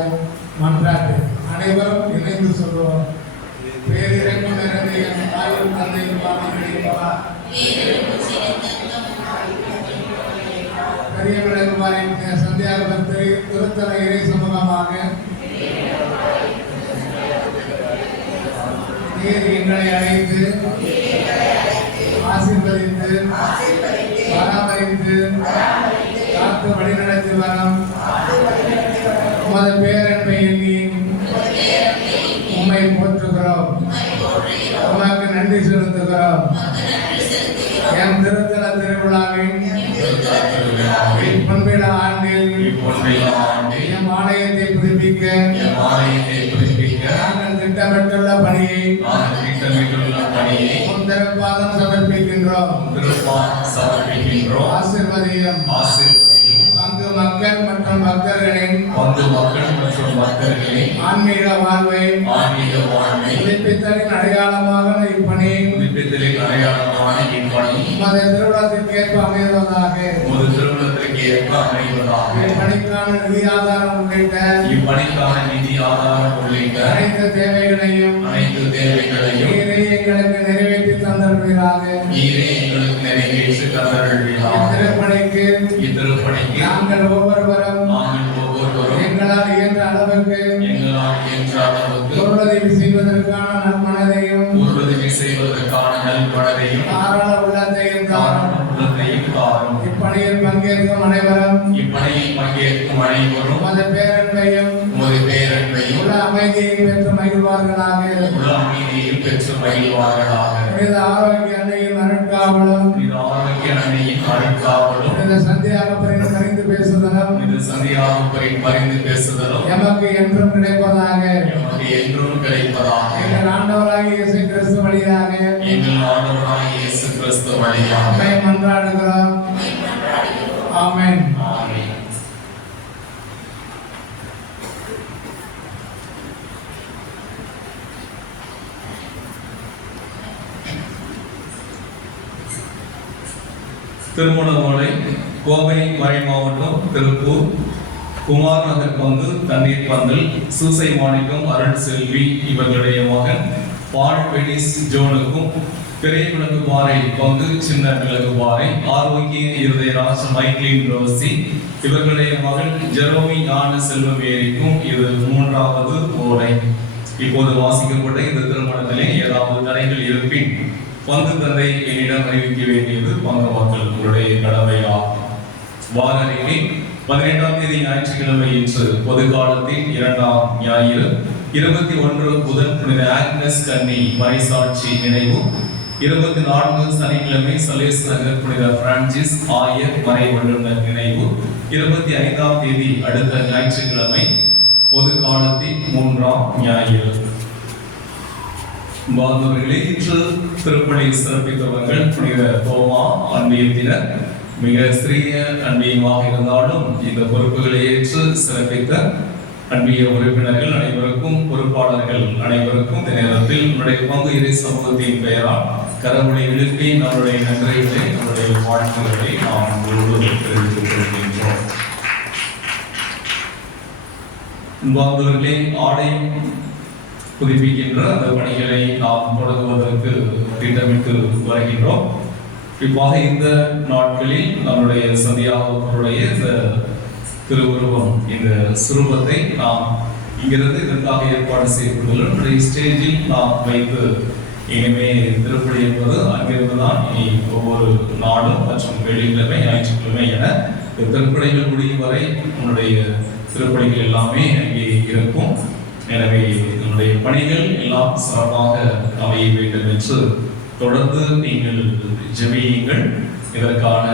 மன்றாட்டு அனைவரும் இணைந்து சொல்வோம். பேரிறக்கம் நிறைந்த என் தாயும் தந்தையுமாக கிடைப்பவா பெரிய விளக்குமாரின் சந்தியாகத்தை திருத்தல இறை சமூகமாக நீர் எங்களை அழைத்து ஆசீர்வதித்து பராமரித்து காத்து வழிநடத்தி வரும் உமது பேரன்பை எண்ணி உம்மை போற்றுகிறோம். உமக்கு நன்றி செலுத்துகிறோம். என் திருத்தல திருவிழாவின் பொன்விழா ஆண்டில் எம் ஆலயத்தை புதுப்பிக்க நாங்கள் திட்டமிட்டுள்ள பணியை உம் திருப்பாதம் சமர்ப்பிக்கின்றோம். ஆசீர்வதியும் பங்கு மக்கள் மற்றும் பக்தர்களின் ஆன்மீக வாழ்வை புதுப்பித்தலின் அடையாளமாக இப்பணி உமது திருவிழத்திற்கேற்ப அமைவதாக. இப்பணிக்கான நிதி ஆதாரம் உள்ளிட்ட அனைத்து தேவைகளையும் நீரே எங்களுக்கு நிறைவேற்றி தந்தருவீராக. இத்திருப்பணிக்கு நாங்கள் ஒவ்வொருவரும் எங்களால் இயன்ற அளவுக்கு பொருளுதவி செய்வதற்கான நல்மனதையும் தாராள உள்ளத்தையும் தாரும். இப்பணியில் பங்கேற்கும் அனைவரும் உமது பேரன்பையும் உள்ள அமைதியையும் பெற்று மகிழ்வார்களாக. புனித ஆரோக்கிய அன்னையின் அருட்காவலும் புனித சந்தியாகப்பரின் பரிந்து பேசுதலும் எமக்கு என்றும் கிடைப்பதாக. எங்கள் ஆண்டவராகிய இயேசு கிறிஸ்து வழியாக உம்மை மன்றாடுகிறோம். ஆமென். திருமணமலை கோவை மறை மாவட்டம் திருப்பூர் குமார் நகர் பங்கு தண்ணீர் பந்தல் சூசை மாணிக்கம் அருள் செல்வி இவர்களுடைய மகன் பால் பெனிஸ் ஜோனுக்கும் பெரிய விலங்கு பாறை பங்கு சின்ன விலங்கு பாறை ஆரோக்கிய இருதயராஜ் மைக்லின் ரோசி இவர்களுடைய மகள் ஜெரோமி ஞான செல்வமேரிக்கும் இது 3வது ஓலை. இப்போது வாசிக்கப்பட்ட இந்த திருமணத்திலே ஏதாவது தடைகள் இருப்பின் பங்கு தந்தை என்னிடம் அறிவிக்க வேண்டியது பங்கு மக்கள் உங்களுடைய கடமையாகும். வார அறிக்கை 18ஆம் தேதி ஞாயிற்றுக்கிழமை இன்று பொது காலத்தின் 2ஆம் ஞாயிறு 21 புதன் புனித ஆக்னஸ் கன்னி மறைசாட்சி நினைவு 24 சனிக்கிழமை சலேஸ் நகர் புனித பிரான்சிஸ் ஆயர் மறை வல்லுநர் நினைவு 25ஆம் தேதி அடுத்த ஞாயிற்றுக்கிழமை பொது காலத்தின் 3ஆம் ஞாயிறு. பாந்தவர்களே, இன்று திருப்பணி சிறப்பித்தவர்கள் புனித தோமா அன்பியத்தினர் மிக சிறிய அன்பியமாக இருந்தாலும் இந்த பொறுப்புகளை ஏற்று சிறப்பித்த அன்பிய உறுப்பினர்கள் அனைவருக்கும் பொறுப்பாளர்கள் அனைவருக்கும் இந்த நேரத்தில் நம்முடைய பங்கு இறை சமூகத்தின் பெயரால் கரவொலி எழுப்பி நம்முடைய நன்றிகளை நம்முடைய வாழ்த்துக்களை நாம் உங்களோடு தெரிவித்துக் கொள்கின்றோம். பாந்தவர்களே, ஆலயம் புதுப்பிக்கின்ற அந்த பணிகளை நாம் தொடங்குவதற்கு திட்டமிட்டு வருகின்றோம். குறிப்பாக இந்த நாட்களில் நம்முடைய சந்தியாகப்பருடைய இந்த திருவுருவம் இந்த சுரூபத்தை நாம் இங்கிருந்து இதற்காக ஏற்பாடு செய்யப்பட்டுள்ள ஸ்டேஜில் நாம் வைத்து இனிமே திருப்பணி என்பது அங்கிருந்து தான் இனி ஒவ்வொரு நாளும் மற்றும் வெள்ளிக்கிழமை ஞாயிற்றுக்கிழமை என திருப்பணிகள் முடியும் வரை நம்முடைய திருப்பணிகள் எல்லாமே அங்கே இருக்கும். எனவே நம்முடைய பணிகள் எல்லாம் சிறப்பாக அமைய வேண்டும் என்று தொடர்ந்து நீங்கள் ஜெபியுங்கள். இதற்கான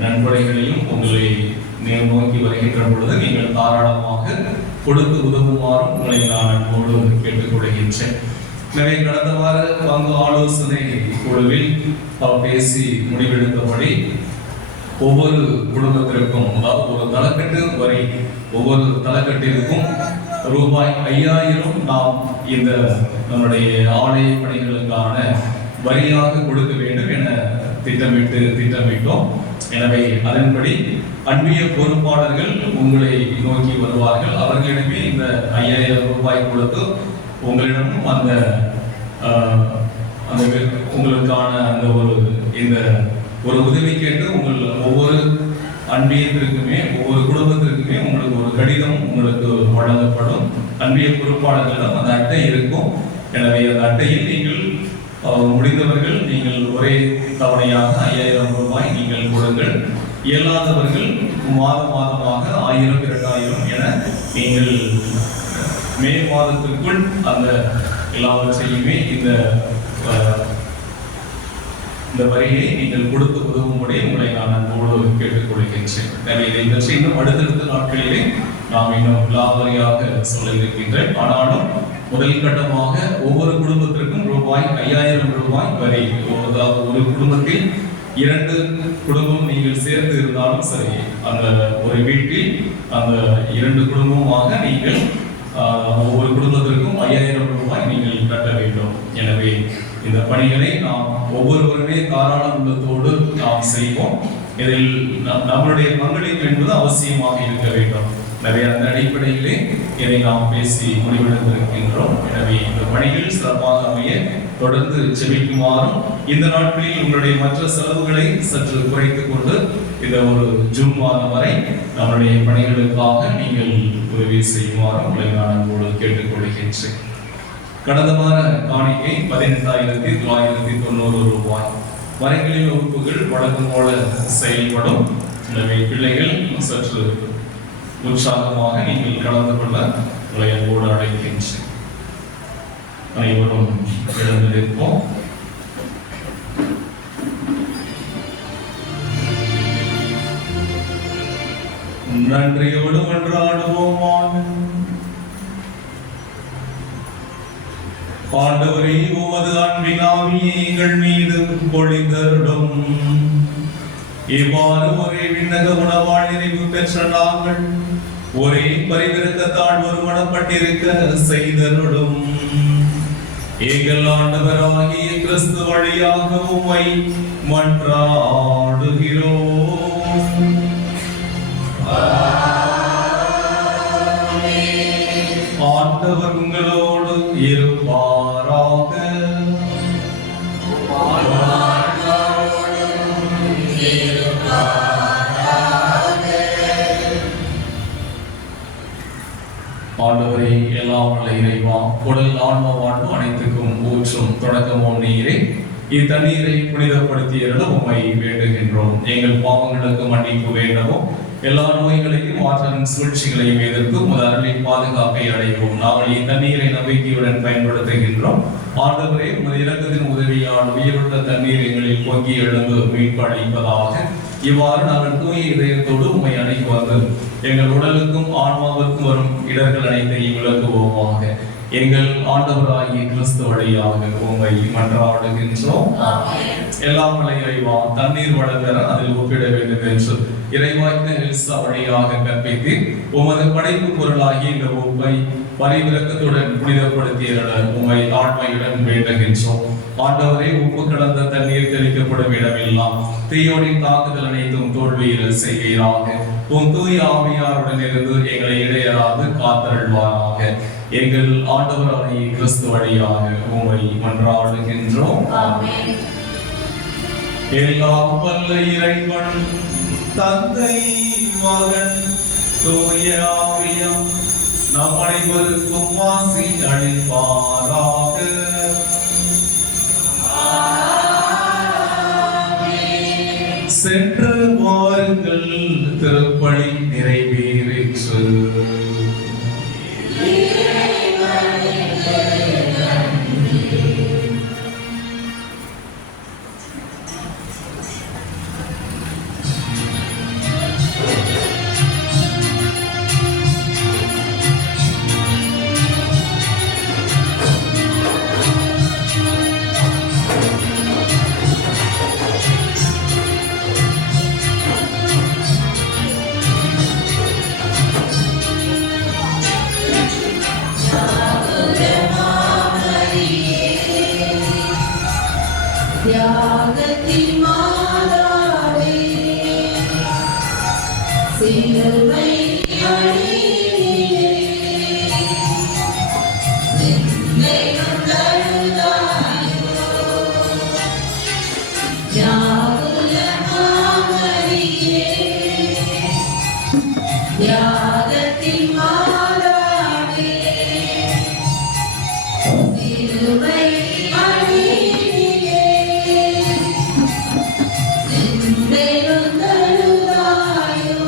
நன்கொடைகளையும் உங்களை நோக்கி வருகின்ற பொழுது நீங்கள் தாராளமாக கொடுத்து உதவுமாறும் உங்களை நான் அன்போடு கேட்டுக்கொள்கின்றேன். எனவே கடந்த வார பங்கு ஆலோசனை குழுவில் பேசி முடிவெடுத்தபடி ஒவ்வொரு குடும்பத்திற்கும், அதாவது ஒரு தலக்கட்டு வரை ஒவ்வொரு தலக்கட்டிற்கும் ரூபாய் 5000 நாம் இந்த நம்முடைய ஆலய பணிகளுக்கான வரியாக கொடுக்க வேண்டும் என திட்டமிட்டோம். எனவே அதன்படி அன்பிய பொறுப்பாளர்கள் உங்களை நோக்கி வருவார்கள். அவர்களிடமே இந்த 5000 ரூபாய் கொடுத்து உங்களிடமும் அந்த உங்களுக்கான அந்த ஒரு உதவி கேட்டு உங்கள் ஒவ்வொரு அன்பியத்திற்குமே ஒவ்வொரு குடும்பத்திற்குமே உங்களுக்கு ஒரு கடிதம் உங்களுக்கு வழங்கப்படும். அன்பிய பொறுப்பாளர்களிடம் அந்த அட்டை இருக்கும். எனவே அந்த அட்டையில் நீங்கள் முடிந்தவர்கள் நீங்கள் ஒரே தவணையாக 5000 ரூபாய் நீங்கள் கொடுங்கள். இயலாதவர்கள் மாதமாக 1000 2000 என நீங்கள் மே மாதத்திற்குள் அந்த எல்லாவற்றையுமே இந்த வரியை நீங்கள் கொடுத்து உதவும்படி உங்களை நான் அன்போடு கேட்டுக்கொள்கின்றேன். எனவே இதை பற்றி இன்னும் அடுத்தடுத்த நாட்களிலே நாம் இன்னும் விலாவரியாக சொல்ல இருக்கின்றேன். ஆனாலும் முதல் கட்டமாக ஒவ்வொரு குடும்பத்திற்கும் ரூபாய் 5000 ரூபாய் வரி. ஒரு குடும்பத்தில் 2 குடும்பம் நீங்கள் சேர்ந்து இருந்தாலும் சரி, அந்த ஒரு வீட்டில் அந்த 2 குடும்பமாக நீங்கள் ஒவ்வொரு குடும்பத்திற்கும் 5000 ரூபாய் நீங்கள் கட்ட வேண்டும். எனவே இந்த பணிகளை நாம் ஒவ்வொருவருமே தாராள உள்ளத்தோடு நாம் செய்வோம். இதில் நம்மளுடைய பங்களிப்பு என்பது அவசியமாக இருக்க வேண்டும். எனவே அந்த அடிப்படையிலே இதை நாம் பேசி முடிவெடுத்திருக்கின்றோம். எனவே இந்த பணிகள் சிறப்பாக அமைய தொடர்ந்து செபிக்குமாறும், இந்த நாட்களில் உங்களுடைய மற்ற செலவுகளை சற்று குறைத்துக் கொண்டு இந்த ஒரு ஜூன் மாதம் வரை நம்முடைய பணிகளுக்காக நீங்கள் உதவி செய்யுமாறும் உங்களை நான் அன்போடு கேட்டுக்கொள்கின்றேன். கடந்த வார காணிக்கை 18,990 ரூபாய். மரங்களின் வகுப்புகள் வழக்கம் போல செயல்படும். எனவே பிள்ளைகள் சற்று உற்சாகமாக நீங்கள் கலந்து கொள்ள உங்களை அன்போடு அழைக்கின்றேன். அனைவரும் எழுந்திருப்போம். நன்றியோடு மன்றாடுவோமாக. ஆண்டவரே, உமது அன்பின் ஆவியை எங்கள் மீது பொழிந்தருளும். இவ்வாறு ஒரே விண்ணக உணவால் நிறைவு பெற்ற நாங்கள் ஒரே பரிவிரக்கத்தால் ஒருமனப்பட்டிருக்க செய்தருளும். எங்கள் ஆண்டவராகிய கிறிஸ்து வழியாக உம்மை மன்றாடுகிறோம். ஆண்டவர் உங்களோடு இருப்பாராக. ஆண்டவரே, எல்லாம் வல்ல இறைவா, உடல் ஆன்ம வாழ்வு அனைத்துக்கும் ஊற்றும் தொடக்கமும் நீரே. இத்தண்ணீரை புனிதப்படுத்தியருளும் உம்மை வேண்டுகின்றோம். எங்கள் பாவங்களுக்கு மன்னிப்பு வேண்டவும், எல்லா நோய்களையும் ஆற்றலின் சூழ்ச்சிகளையும் எதிர்த்து உமது அருளின் பாதுகாப்பை அடைவோம். நாங்கள் இத்தண்ணீரை நம்பிக்கையுடன் பயன்படுத்துகின்றோம். ஆண்டவரே, உமது இரக்கத்தின் உதவியால் உயிருள்ள தண்ணீர் எங்களில் பொங்கி எழுந்து மீட்பு அளிப்பதாக. இவ்வாறு நாங்கள் தூய இதயத்தோடு உம்மை அணைக்கு வந்து எங்கள் உடலுக்கும் ஆன்மாவிற்கும் வரும் இடர்கள் அனைத்தையும் விளக்குவோமாக. எங்கள் ஆண்டவராகிய கிறிஸ்து வழியாக உம்மை மன்றாடுகின்றோம். எல்லாம் வல்ல இறைவா, தண்ணீர் வளர்கிற அதில் ஒப்பிட வேண்டும் என்று இறைவாய்ந்த எல்சா வழியாக கற்பித்து உமது படைப்பு பொருளாகிய இந்த உப்பை பரிவிரக்கத்துடன் புனிதப்படுத்தியருள உம்மை தாழ்மையுடன் வேண்டுகின்றோம். ஆண்டவரே, உப்பு கலந்த தண்ணீர் தெளிக்கப்படும் இடமெல்லாம் தீயோனின் தாக்குதல் அனைத்தும் தோல்வியில் செய்வீராக. உம் தூய ஆவியாருடன் இருந்து எங்களை இடையராது காத்தருள்வாராக. எங்கள் ஆண்டவராகிய கிறிஸ்து வழியாக உம்மை மன்றாடுகின்றோம். எல்லாம் வல்ல இறைவன் தந்தை, மகன், தூய ஆவியார் நம் அனைவருக்கும் ஆசி அளிப்பாராக. சென்று வாருங்கள், திருப்பலி நிறைவேறிற்று. சிலுவை அடியிலே சிந்தையும் தழுதாயோ யாகுல மாமரியே யாகத்தின் மாதாவே சிலுவை அடியிலே சிந்தையும் தழுதாயோ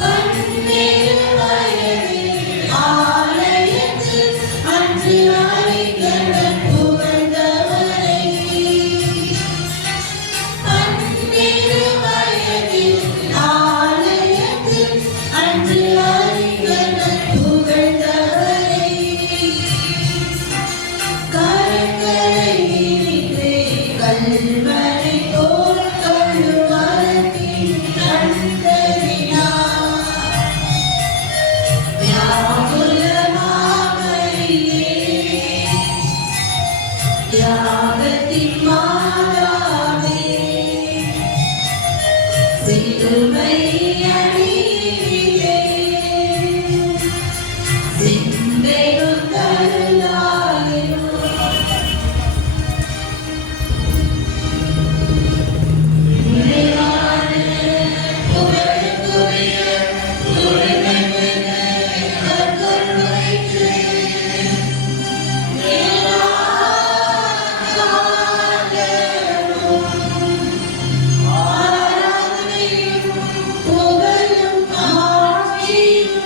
பன்னீர் வயலில் ஆலயத்தில் அன்று அறிஞர் புகழ்ந்தவரை பன்னீர் வயலில் ஆலயத்தில் அன்று அறிஞர் புகழ்ந்தவரை கரங்களை இனித்தே கல்வனை தோல் கழுவரத்தின் கண்டறினார் யாகுல மாமரியே யாகத்தின் மாதாவே சிலுவை அடியிலே சிந்தையும் தழுதாயோ நிறைவான புகழுக்குரிய உரிமைமிகு நற்கருணைக்கு எல்லா காலமும் ஆராதனையும் புகழும் மாட்சியும்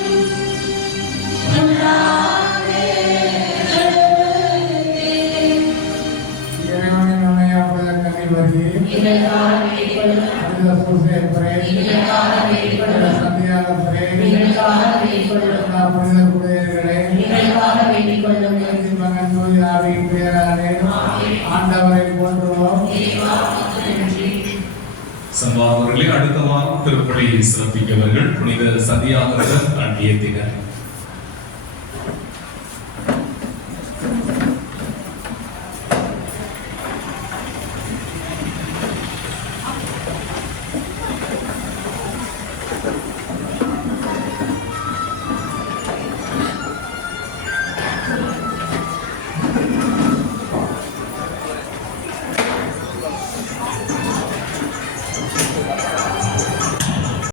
உண்டாகவே கடவுளுக்கே. இறைவனின் உண்மையாப்பதன் கனிவரி இதற்காக வேண்டிக்கொள்ளும் அடுத்த பூசை பிரே இதற்காக வேண்டிக்கொள்ளும் சந்தியாக பிரே இதற்காக வேண்டிக்கொள்ளும் புனித குடியர்களே இதற்காக வேண்டிக்கொள்ளும் மகன் தூய ஆவியின் பெயராலே ஆண்டவரை போற்றுவோம். தேவா நன்றி. சம்பாதவர்களே, அடுத்த வாரம் திருப்பலி சிறப்பிக்கவர்கள் புனித சந்தியாகரர் அண்டியத்தினர்.